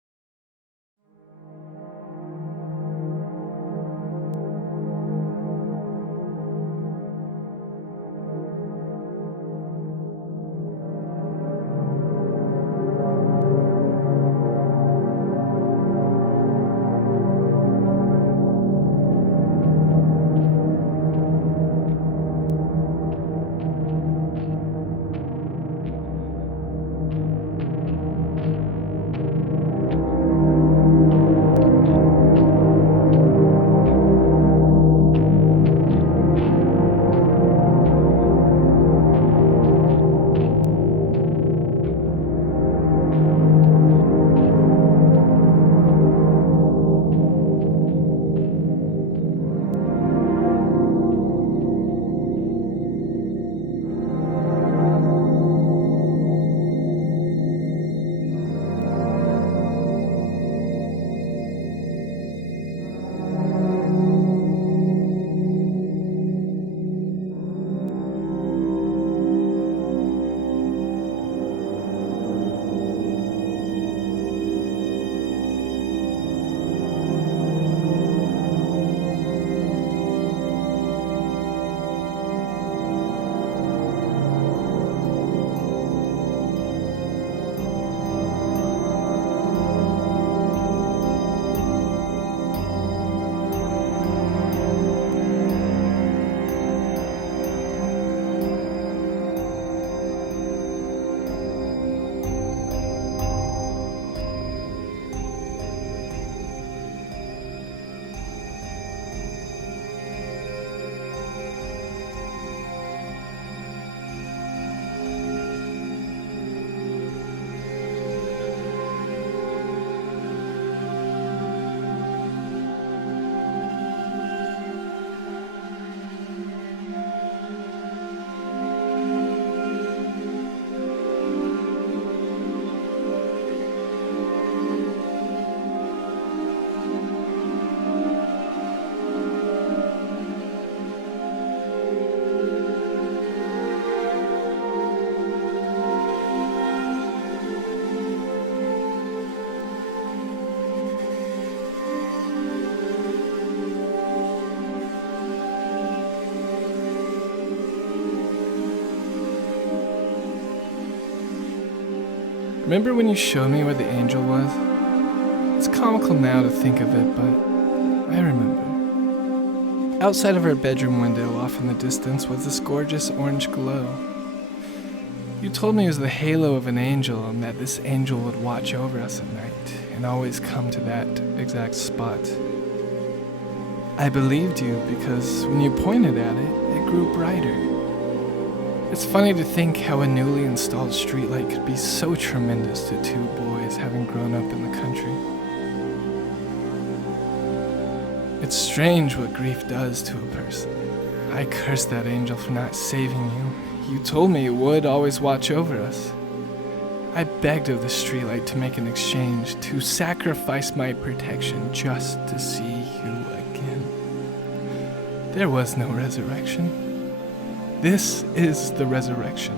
Remember when you showed me where the angel was? It's comical now to think of it, but I remember. Outside of our bedroom window, off in the distance, was this gorgeous orange glow. You told me it was the halo of an angel and that this angel would watch over us at night and always come to that exact spot. I believed you because when you pointed at it, it grew brighter. It's funny to think how a newly installed streetlight could be so tremendous to two boys having grown up in the country. It's strange what grief does to a person. I cursed that angel for not saving you. You told me it would always watch over us. I begged of the streetlight to make an exchange, to sacrifice my protection just to see you again. There was no resurrection. This is the resurrection.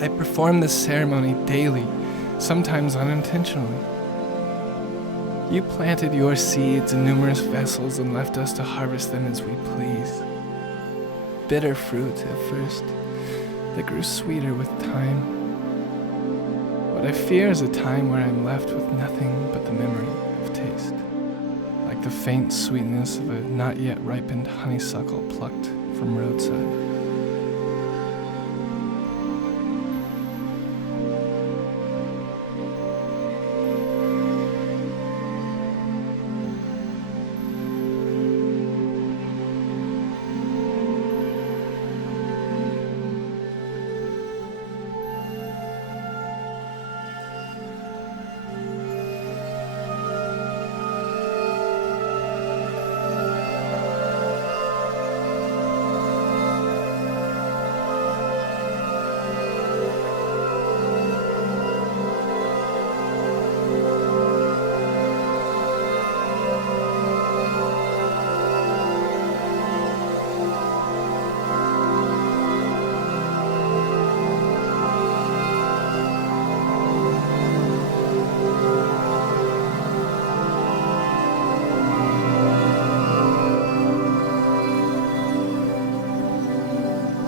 I perform this ceremony daily, sometimes unintentionally. You planted your seeds in numerous vessels and left us to harvest them as we please. Bitter fruit at first, that grew sweeter with time. What I fear is a time where I'm left with nothing but the memory of taste, like the faint sweetness of a not yet ripened honeysuckle plucked from roadside.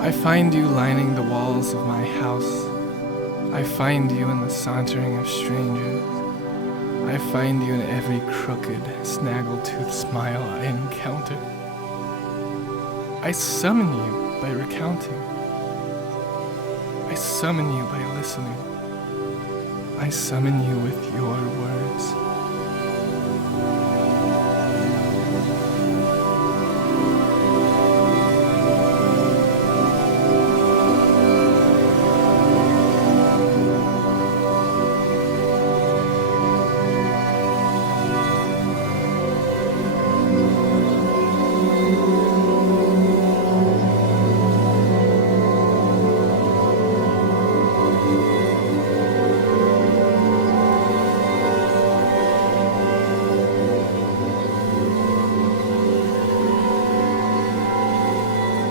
I find you lining the walls of my house. I find you in the sauntering of strangers. I find you in every crooked, snaggle-toothed smile I encounter. I summon you by recounting. I summon you by listening. I summon you with your words.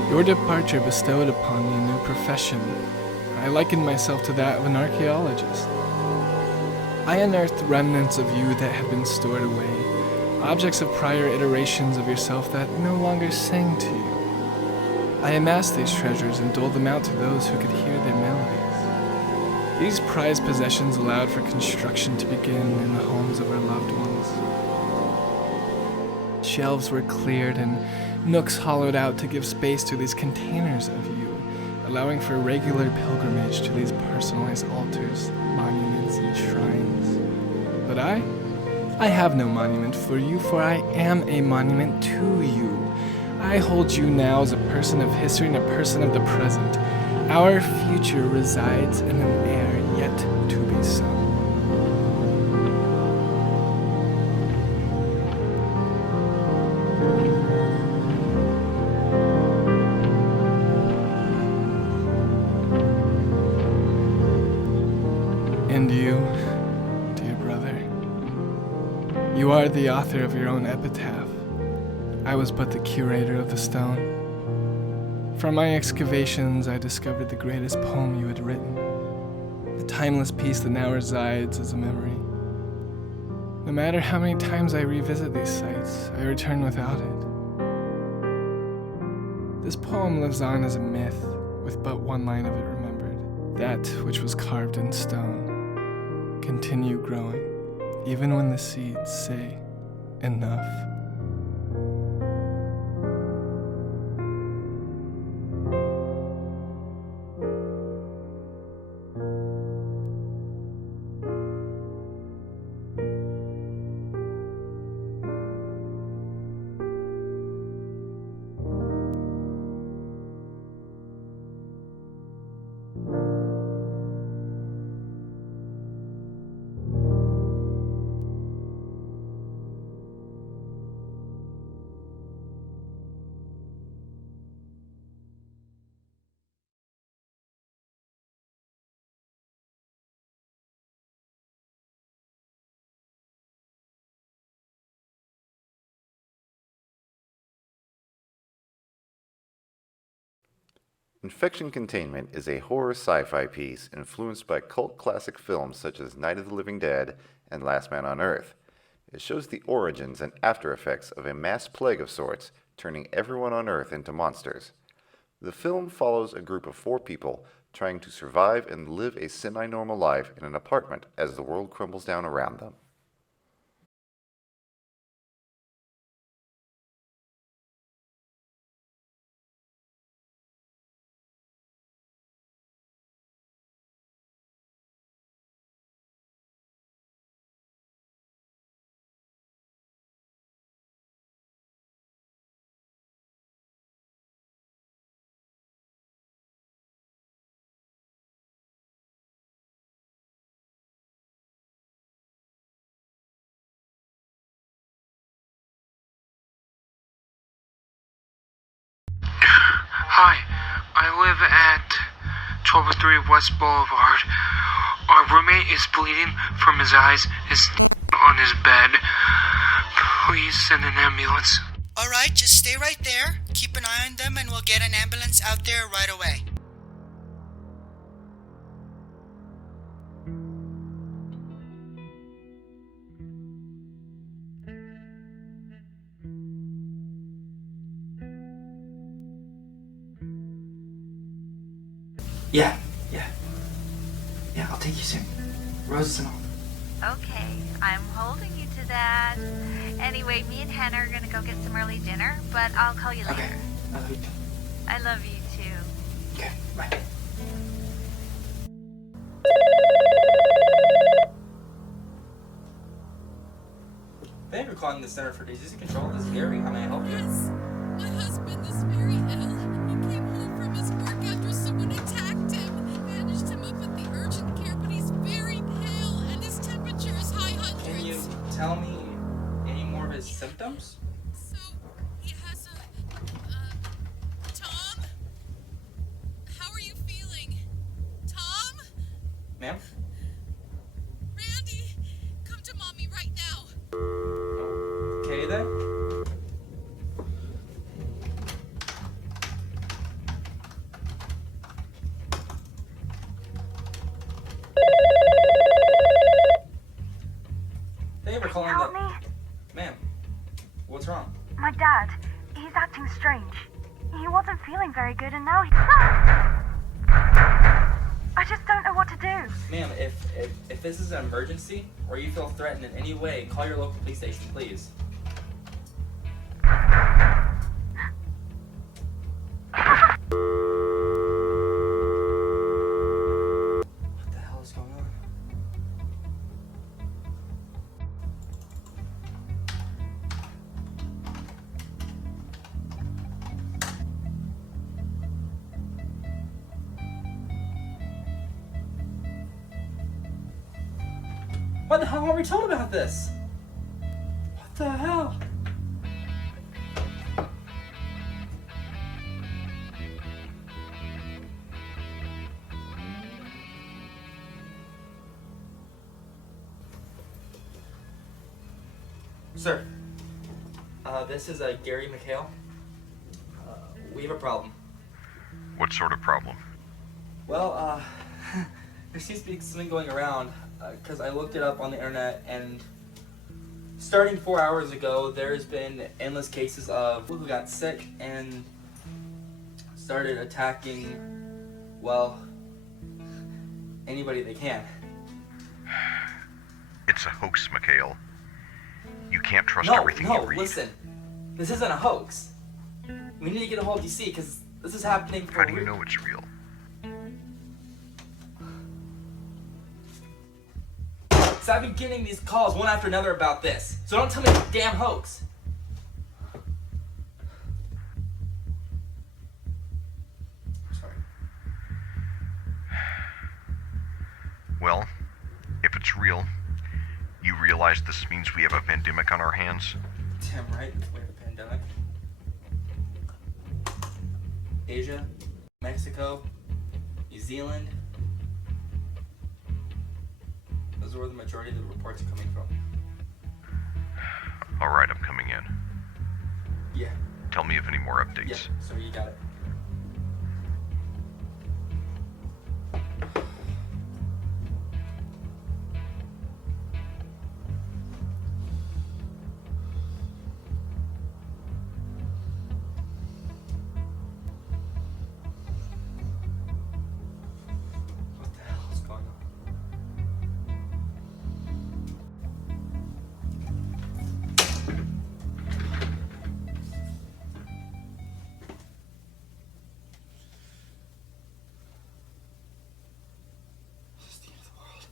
Your departure bestowed upon me a new profession. I likened myself to that of an archaeologist. I unearthed remnants of you that had been stored away, objects of prior iterations of yourself that no longer sang to you. I amassed these treasures and doled them out to those who could hear their melodies. These prized possessions allowed for construction to begin in the homes of our loved ones. Shelves were cleared and nooks hollowed out to give space to these containers of you, allowing for regular pilgrimage to these personalized altars, monuments, and shrines. But I have no monument for you, for I am a monument to you. I hold you now as a person of history and a person of the present. Our future resides in an air yet to be sung. And you, dear brother, you are the author of your own epitaph. I was but the curator of the stone. From my excavations, I discovered the greatest poem you had written, the timeless piece that now resides as a memory. No matter how many times I revisit these sites, I return without it. This poem lives on as a myth, with but one line of it remembered, that which was carved in stone. continue growing, even when the seeds say enough. Infection Containment is a horror sci-fi piece influenced by cult classic films such as Night of the Living Dead and Last Man on Earth. It shows the origins and after effects of a mass plague of sorts, turning everyone on Earth into monsters. The film follows a group of 4 people trying to survive and live a semi-normal life in an apartment as the world crumbles down around them. Hi, I live at 1203 West Boulevard. Our roommate is bleeding from his eyes, is on his bed. Please send an ambulance. Alright, just stay right there, keep an eye on them, and we'll get an ambulance out there right away. Yeah, I'll take you soon. Roses and all. Okay, I'm holding you to that. Anyway, me and Hannah are gonna go get some early dinner, but I'll call you later. Okay, I love you. I love you too. Okay, bye. Thank you for calling the Center for Disease Control. This is Gary. How may I help you? My husband is very ill. He came home from his work after someone attacked him. They bandaged him up at the urgent care, but he's very pale and his temperature is high hundreds. Can you tell me any more of his symptoms? So, he has Tom? How are you feeling? Tom? Ma'am? Randy, come to mommy right now. Okay then. Thank you for calling Help the... me? Ma'am, what's wrong? My dad, he's acting strange. He wasn't feeling very good and now he... I just don't know what to do. Ma'am, if this is an emergency or you feel threatened in any way, call your local police station, please. What the hell is going on? What the hell were we told about this? What the hell? Sir, this is Gary McHale. We have a problem. What sort of problem? Well, there seems to be something going around, because I looked it up on the internet, and starting 4 hours ago, there's been endless cases of people who got sick and started attacking, well, anybody they can. It's a hoax, Mikhail. You can't trust everything you read. No, listen. This isn't a hoax. We need to get a hold of DC because this is happening for How do you know it's real? Because I've been getting these calls one after another about this. So don't tell me it's a damn hoax. Sorry. Well, if it's real, you realize this means we have a pandemic on our hands? Damn right, we have a pandemic. Asia, Mexico, New Zealand. Those are where the majority of the reports are coming from. All right, I'm coming in. Yeah. Tell me of any more updates. Yeah, so you got it. What the hell is going on? This is the end of the world.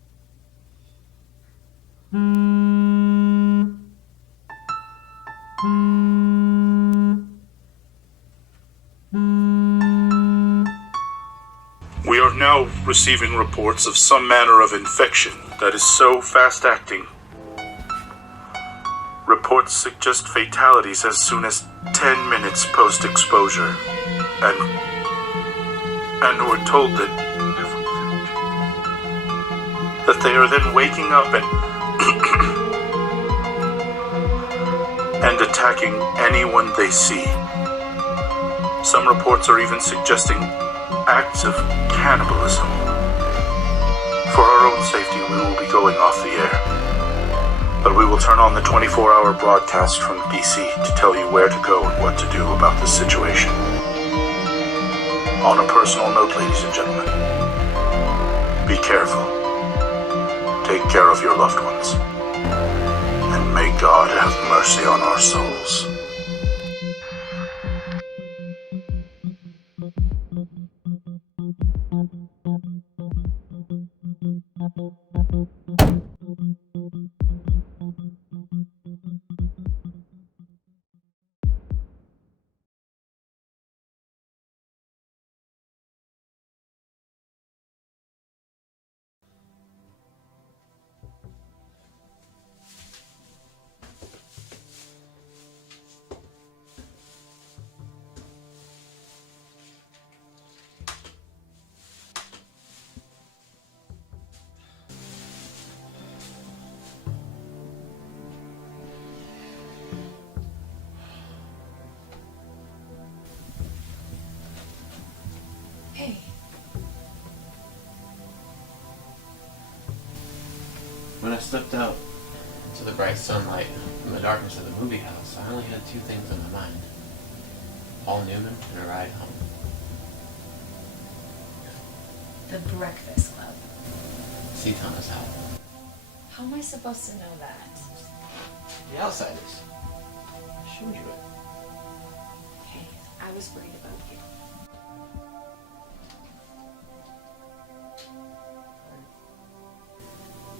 We are now receiving reports of some manner of infection that is so fast-acting. Reports suggest fatalities as soon as 10 minutes post-exposure. And we're told that they are then waking up and attacking anyone they see. Some reports are even suggesting acts of cannibalism. For our own safety, we will be going off the air. But we will turn on the 24-hour broadcast from DC to tell you where to go and what to do about this situation. On a personal note, ladies and gentlemen, be careful. Take care of your loved ones. And may God have mercy on our souls. Hey. When I stepped out into the bright sunlight from the darkness of the movie house, I only had two things on my mind. Paul Newman and a ride home. The Breakfast Club. See Thomas out. How am I supposed to know that? The Outsiders. I showed you it. Hey, I was worried about you.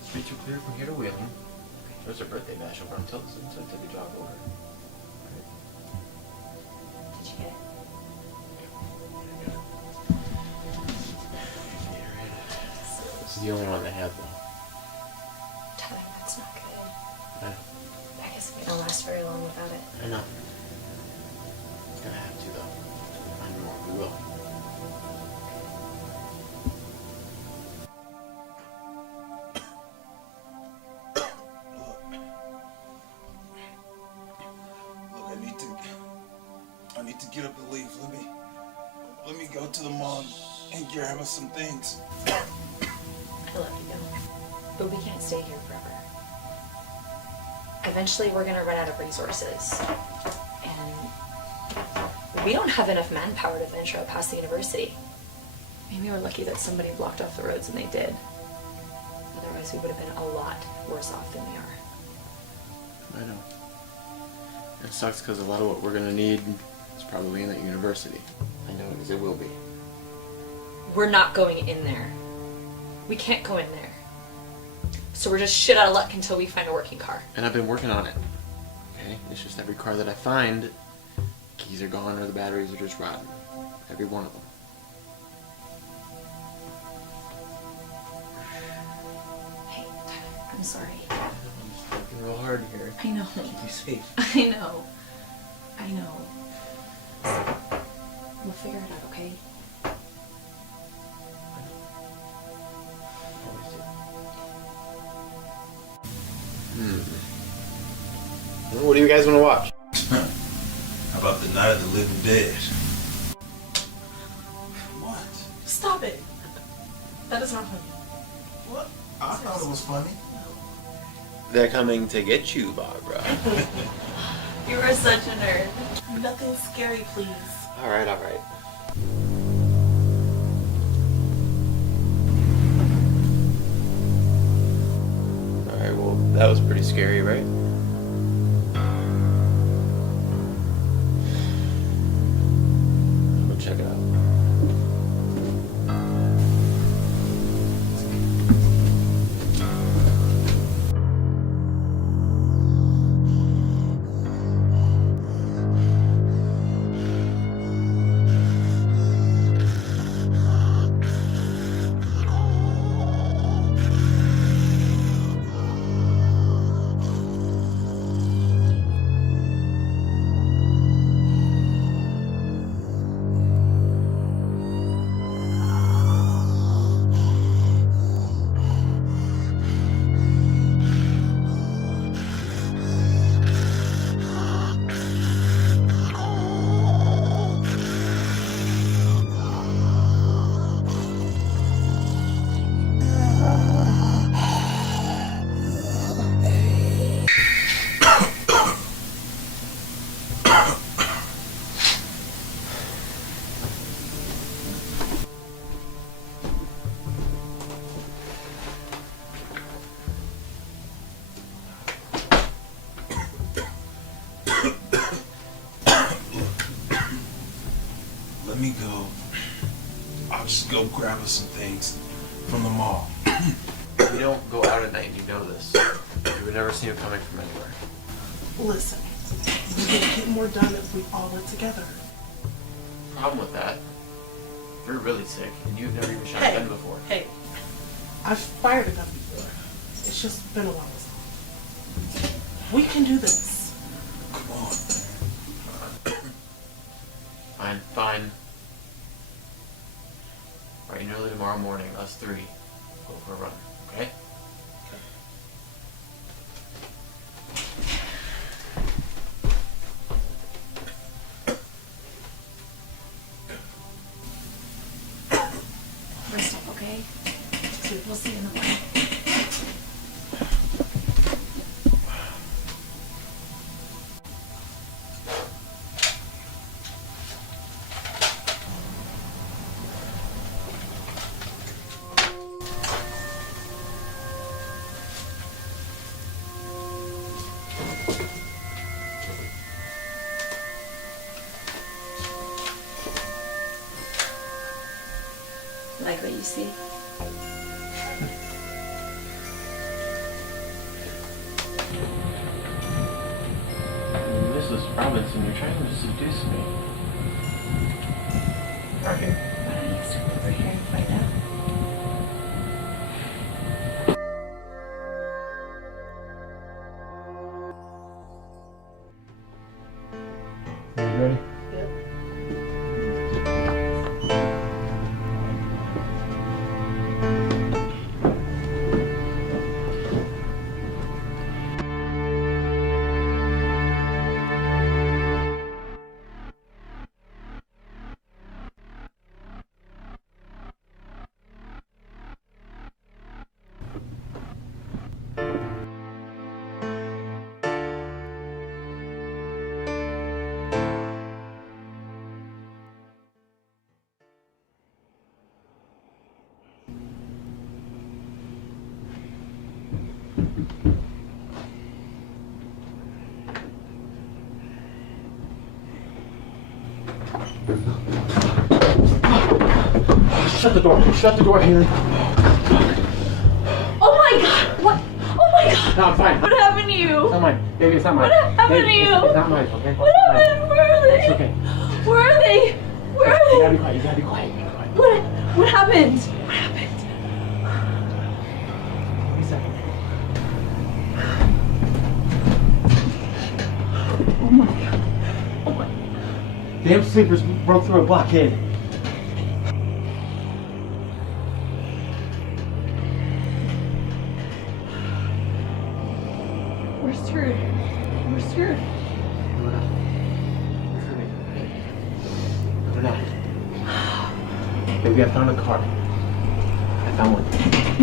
Streets are clear from here to Wheeling. There's a birthday bash over on Tilson, so I took a jog over. Did you get it? This is the only one they have, though. Tyler, that's not good. I know. I guess we don't last very long without it. I know. It's gonna have to, though. I know we will. I need to get up and leave. Let me go to the mall and grab us some things. I love you, but we can't stay here forever. Eventually, we're gonna run out of resources, and we don't have enough manpower to venture out past the university. Maybe we're lucky that somebody blocked off the roads, and they did. Otherwise, we would have been a lot worse off than we are. I know. It sucks because a lot of what we're gonna need is probably in that university. I know, because it will be. We're not going in there. We can't go in there. So we're just shit out of luck until we find a working car. And I've been working on it. Okay? It's just every car that I find, keys are gone or the batteries are just rotten. Every one of them. Hey, Tyler, I'm sorry. I'm just working real hard here. I know. To keep you safe. I know. I know. We'll figure it out, okay? What do you guys want to watch? How about the Night of the Living Dead? What? Stop it. That is not funny. What? I thought it was funny. They're coming to get you, Barbara. You are such a nerd. Nothing scary, please. Alright, alright. Alright, well, that was pretty scary, right? Go check it out. Let me go. I'll just go grab us some things from the mall. We don't go out at night, you know this. You would never see him coming from anywhere. Listen, we can get more done if we all live together. Problem with that, if you're really sick and you've never even shot a Hey, gun before. hey, I've fired a gun before. It's just been a while. We can do this. Come on. Fine, fine. Bright and early tomorrow morning, us three go for a run, okay? Rest up, okay? We'll see you in the morning. Like what you see? Mrs. Robinson, you're trying to seduce me. Right. Why don't you step over here and find out? You ready? Shut the door. Shut the door, Haley. Oh my god! What? Oh my god! No, I'm fine. What happened to you? It's not mine. Baby, it's not mine. What happened Baby, to you? It's not mine, okay? What happened? Where are they? It's okay. Where are they? Where are You they? gotta be quiet. You gotta be quiet. You gotta be quiet. What happened? What happened? Wait a second. Oh my god. Oh my. Damn sleepers broke through a blockade. We're screwed. We're screwed. Baby, I found a car. I found one.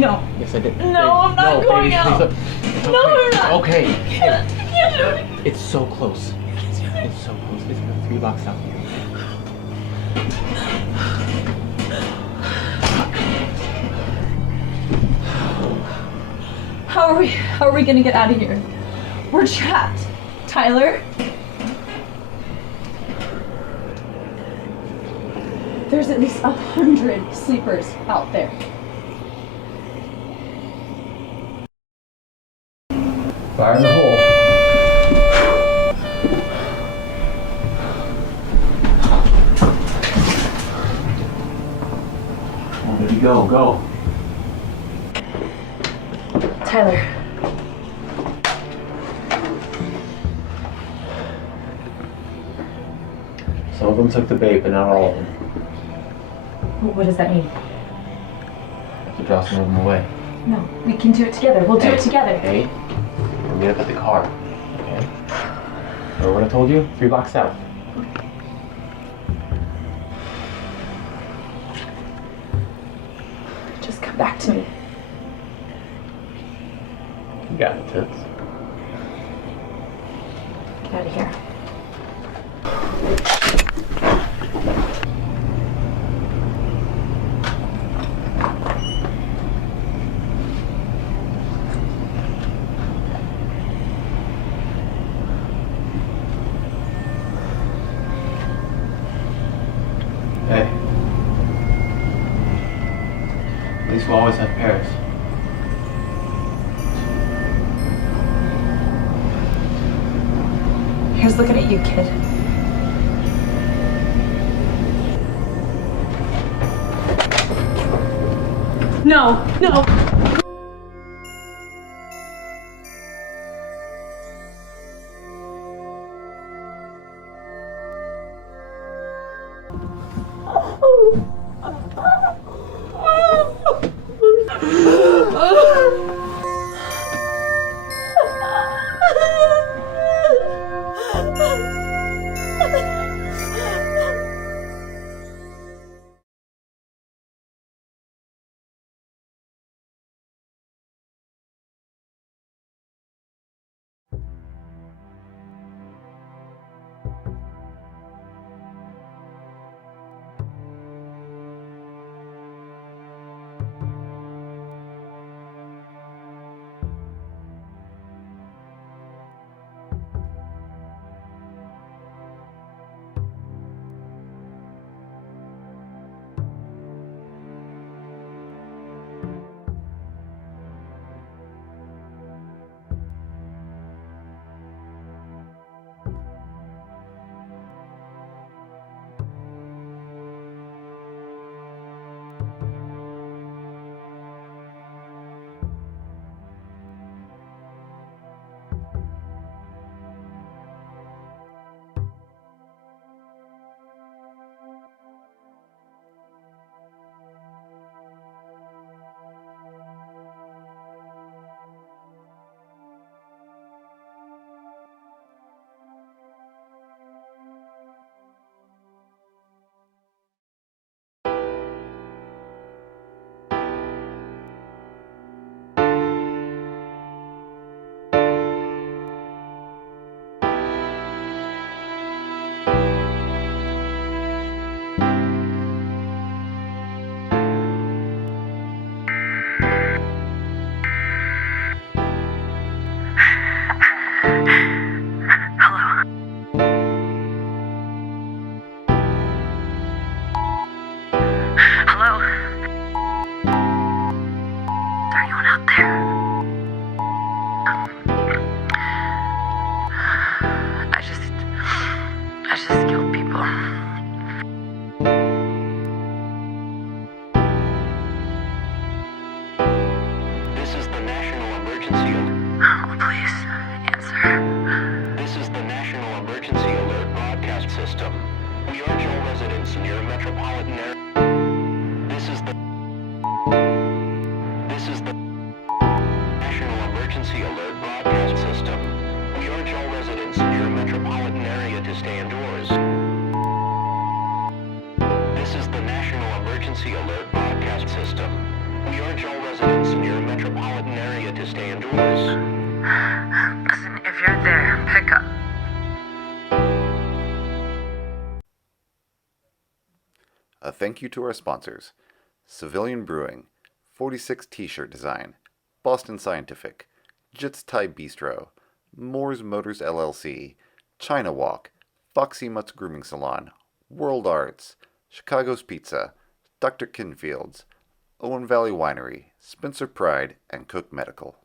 No. Yes, I did. No, Baby, I'm not no, going baby, out. please, it's No, okay. I'm not. Okay. I can't do it. It's so close. It's so close. It's about 3 blocks out here. How are we gonna get out of here? We're trapped. Tyler? There's at least 100 sleepers out there. Fire in the hole. Oh, baby, go, go. Tyler. Some of them took the bait, but not all of them. What does that mean? I have to draw some of them away. No, we can do it together. We'll do it together. Hey, we'll meet up at the car. Okay? Remember what I told you? 3 blocks out. Just come back to me. You got it, Toots. Get out of here. Hey. At least we'll always have Paris. Here's looking at you, kid. No, no. emergency alert. Oh, please, answer. This is the National Emergency Alert Broadcast System. We urge all residents in your metropolitan area. This is the National Emergency Alert Broadcast System. We urge all residents in your metropolitan area to stay indoors. This is the National Emergency Alert Broadcast System. We urge all residents in your metropolitan area to stay indoors. Listen, if you're there, pick up. A thank you to our sponsors: Civilian Brewing, 46 T-shirt design, Boston Scientific, Jits Thai Bistro, Moore's Motors LLC, China Walk, Foxy Mutt's Grooming Salon, World Arts, Chicago's Pizza, Dr. Kinfield's, Owen Valley Winery, Spencer Pride, and Cook Medical.